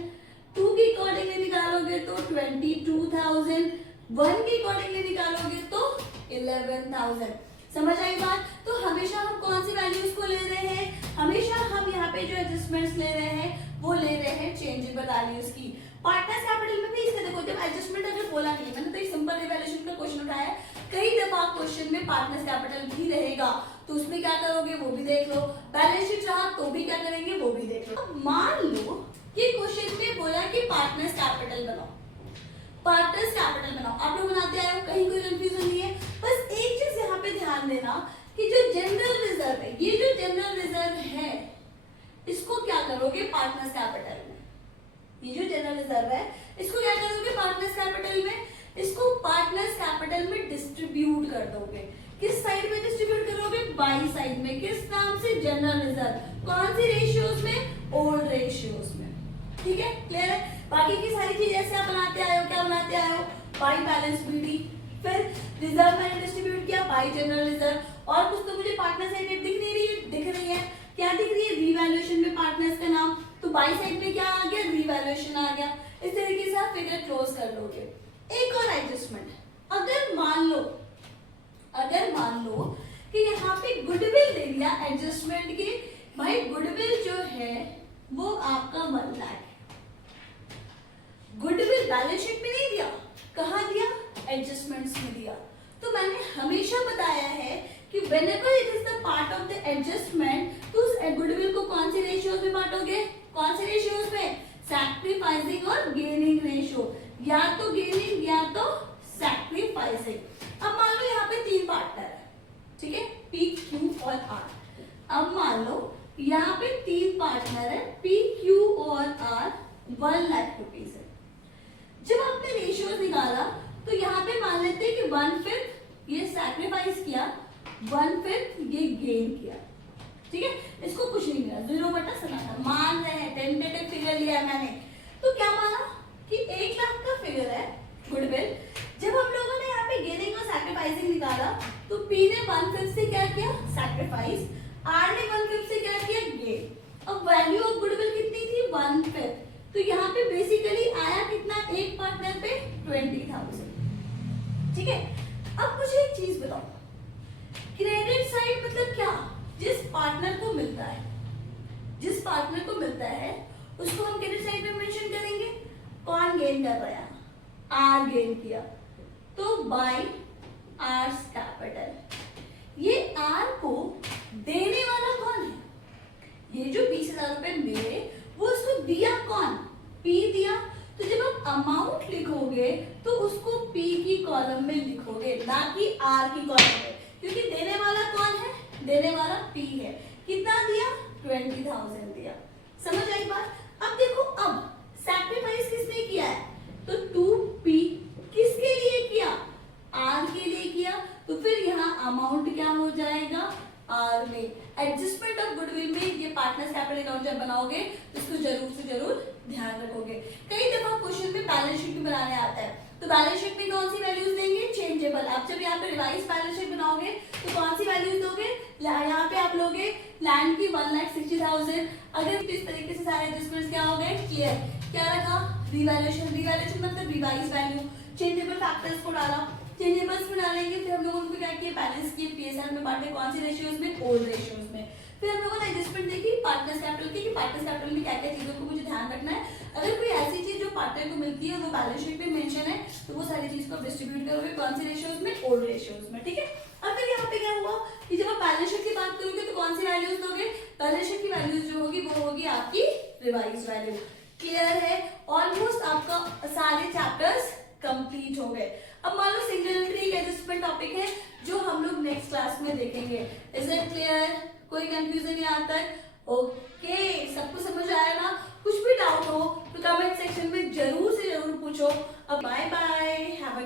2 के अकॉर्डिंगली निकालोगे तो 22,000, 1 के अकॉर्डिंगली निकालोगे तो 11,000। समझ आई बात। तो हमेशा हम कौन सी वैल्यूज को ले रहे हैं, हमेशा हम यहाँ पे जो एडजस्टमेंट्स ले रहे हैं वो ले रहे हैं चेंजेबल वैल्यूज की। पार्टनर्स कैपिटल में भी इसका देखो, जब एडजस्टमेंट अगर बोला नहीं, मैंने तो एक सिंपल रिवैल्यूएशन का क्वेश्चन उठाया, कई दफा क्वेश्चन में पार्टनर्स कैपिटल भी रहेगा, तो उसमें क्या करोगे वो भी देख लो, बैलेंस शीट रहा तो भी क्या करेंगे वो भी देख लो। अब मान लो कि क्वेश्चन में बोला कि पार्टनर्स कैपिटल बनाओ, पार्टनर्स कैपिटल बनाओ, आप लोग बनाते आए हो, कहीं कोई कंफ्यूजन नहीं है। बस एक चीज यहाँ पे ध्यान देना कि जो जनरल रिजर्व है, ये जो जनरल रिजर्व है इसको क्या करोगे पार्टनर्स कैपिटल में, ये जो जनरल रिजर्व है इसको क्या करोगे पार्टनर्स कैपिटल में, इसको पार्टनर्स कैपिटल में डिस्ट्रीब्यूट कर दोगे। किस साइड में डिस्ट्रीब्यूट करोगे, बाई साइड में। किस नाम से, जनरल रिजर्व। कौन सी रेशियोज में, ओल्ड रेशियोज में। ठीक है, क्लियर है। बाकी की सारी चीज ऐसे आप बनाते आए हो, क्या बनाते आए हो, बाई बैलेंस बीडी, फिर रिजर्व मैंने डिस्ट्रीब्यूट किया बाई जनरल रिजर्व। और कुछ तो मुझे पार्टनर साइड दिख नहीं रही है, दिख रही है, क्या दिख रही है, रीवैल्यूएशन में पार्टनर्स का नाम, तो बाई साइड में क्या आ गया, रीवैल्यूएशन आ गया। इस तरीके से आप फिगर क्लोज कर लोगे। एक और एडजस्टमेंट, अगर मान लो कि यहाँ पे गुडविल दे दिया एडजस्टमेंट के, भाई गुडविल जो है वो आपका 1 लाख, गुडविल बैलेंस शीट में नहीं दिया, कहाँ दिया, एडजस्टमेंट्स में दिया। तो मैंने हमेशा बताया है कि whenever it is the part of the adjustment, तो उस गुडविल को कौन सी रेशियोज में बांटोगे, कौन सी रेशियोज में, सैक्रिफाइसिंग और गेनिंग रेशियो, या तो गेनिंग या तो सैक्रिफाइसिंग। अब मान लो यहाँ पे 3 पार्टनर है, ठीक है, पी क्यू और आर। अब मान लो यहाँ पे 3 पार्टनर है, पी क्यू और आर, 1 लाख रुपीज है। जब आपने रेशियोज निकाला तो यहाँ पे मान लेते हैं कि 1/5 ये सैक्रिफाइस किया, 1/5 ये गेन किया, ठीक है। इसको कुछ नहीं मिला, 0/7 मान रहे हैं, टेंटेटिव फिगर लिया है मैंने। तो क्या माना कि 1 लाख का फिगर है गुडविल। जब हम लोगों ने यहाँ पे गेनिंग और सैक्रिफाइसिंग निकाला तो पी ने 1/5 से क्या किया, सैक्रिफाइस, आर ने 1/5 से क्या किया, गेन। अब वैल्यू ऑफ गुडविल कितनी थी, 1/5, तो यहाँ पे बेसिकली आया कितना, एक पार्टनर पे 20,000, ठीक है। अब मुझे एक चीज बताओ, क्रेडिट साइड मतलब क्या, जिस पार्टनर को मिलता है, जिस पार्टनर को मिलता है उसको हम क्रेडिट साइड पे मेंशन करेंगे। कौन गेन कर रहा है, आर गेन किया, तो बाय आर्स कैपिटल। ये आर को देने वाला कौन है, ये जो 20,000 रुपए मिले वो उसको दिया कौन, पी दिया। तो जब आप अमाउंट लिखोगे तो उसको पी की कॉलम में लिखोगे, ना कि आर की कॉलम में, क्योंकि देने वाला कौन है, देने वाला पी है। कितना दिया, 20,000 दिया। समझ आई बात। अब देखो, अब सैक्रिफाइस किसने किया है, तो 2p किसके लिए किया, आर के लिए किया, तो फिर यहाँ अमाउंट क्या हो जाएगा, आर में। एडजस्टमेंट ऑफ गुडविल में ये पार्टनर्स कैपिटल अकाउंट जब बनाओगे तो इसको जरूर से जरूर ध्यान रखोगे। कई दफा क्वेश्चन में बैलेंस शीट भी बनाने आता है, तो बैलेंस शीट में कौन सी वैल्यूज देंगे, चेंजेबल। आप जब यहाँ पे रिवाइज बैलेंस शीट बनाओगे तो कौन सी वैल्यूज दोगे, यहाँ पे आप लोगे लैंड की 1,60,000। अगर इस तरीके से सारे एडजस्टमेंट्स क्या हो गए, क्लियर। क्या रखा, रिवैल्यूएशन, रिवैल्यूएशन मतलब रिवाइज वैल्यू, चेंजेबल फैक्टर्स को डाला, चेंजेबल्स में डालेंगे, फिर हम लोगों को क्या किया, बैलेंस किए, पीएसआर में बांटे, कौन सी रेशियोज में, ओल्ड रेशियोज में। फिर हम लोगों ने एडजस्टमेंट देखी पार्टनर्स कैपिटल की, कि पार्टनर्स कैपिटल में क्या क्या चीजों को मुझे ध्यान रखना है। अगर कोई ऐसी चीज जो पार्टनर को मिलती है वो बैलेंस शीट में मेंशन है, तो वो सारी चीज को डिस्ट्रीब्यूट करोगे कौन सी रेशियोज में, ओल्ड रेशियोज में, ठीक है। अब फिर यहाँ पे क्या हुआ कि जब आप बैलेंस शीट की बात करोगे तो कौन सी वैल्यूज दोगे, बैलेंस शीट की वैल्यूज जो होगी वो होगी आपकी रिवाइज वैल्यू। क्लियर है, ऑलमोस्ट आपका सारे चैप्टर्स कंप्लीट हो गए। अब मान लो सिंगल एंट्री एडजस्टमेंट टॉपिक है जो हम लोग नेक्स्ट क्लास में देखेंगे। इज इट क्लियर, कोई कंफ्यूजन यहाँ तक? ओके, सबको समझ आया ना? कुछ भी डाउट हो तो कमेंट सेक्शन में जरूर से जरूर पूछो। अब बाय बाय, हैव अ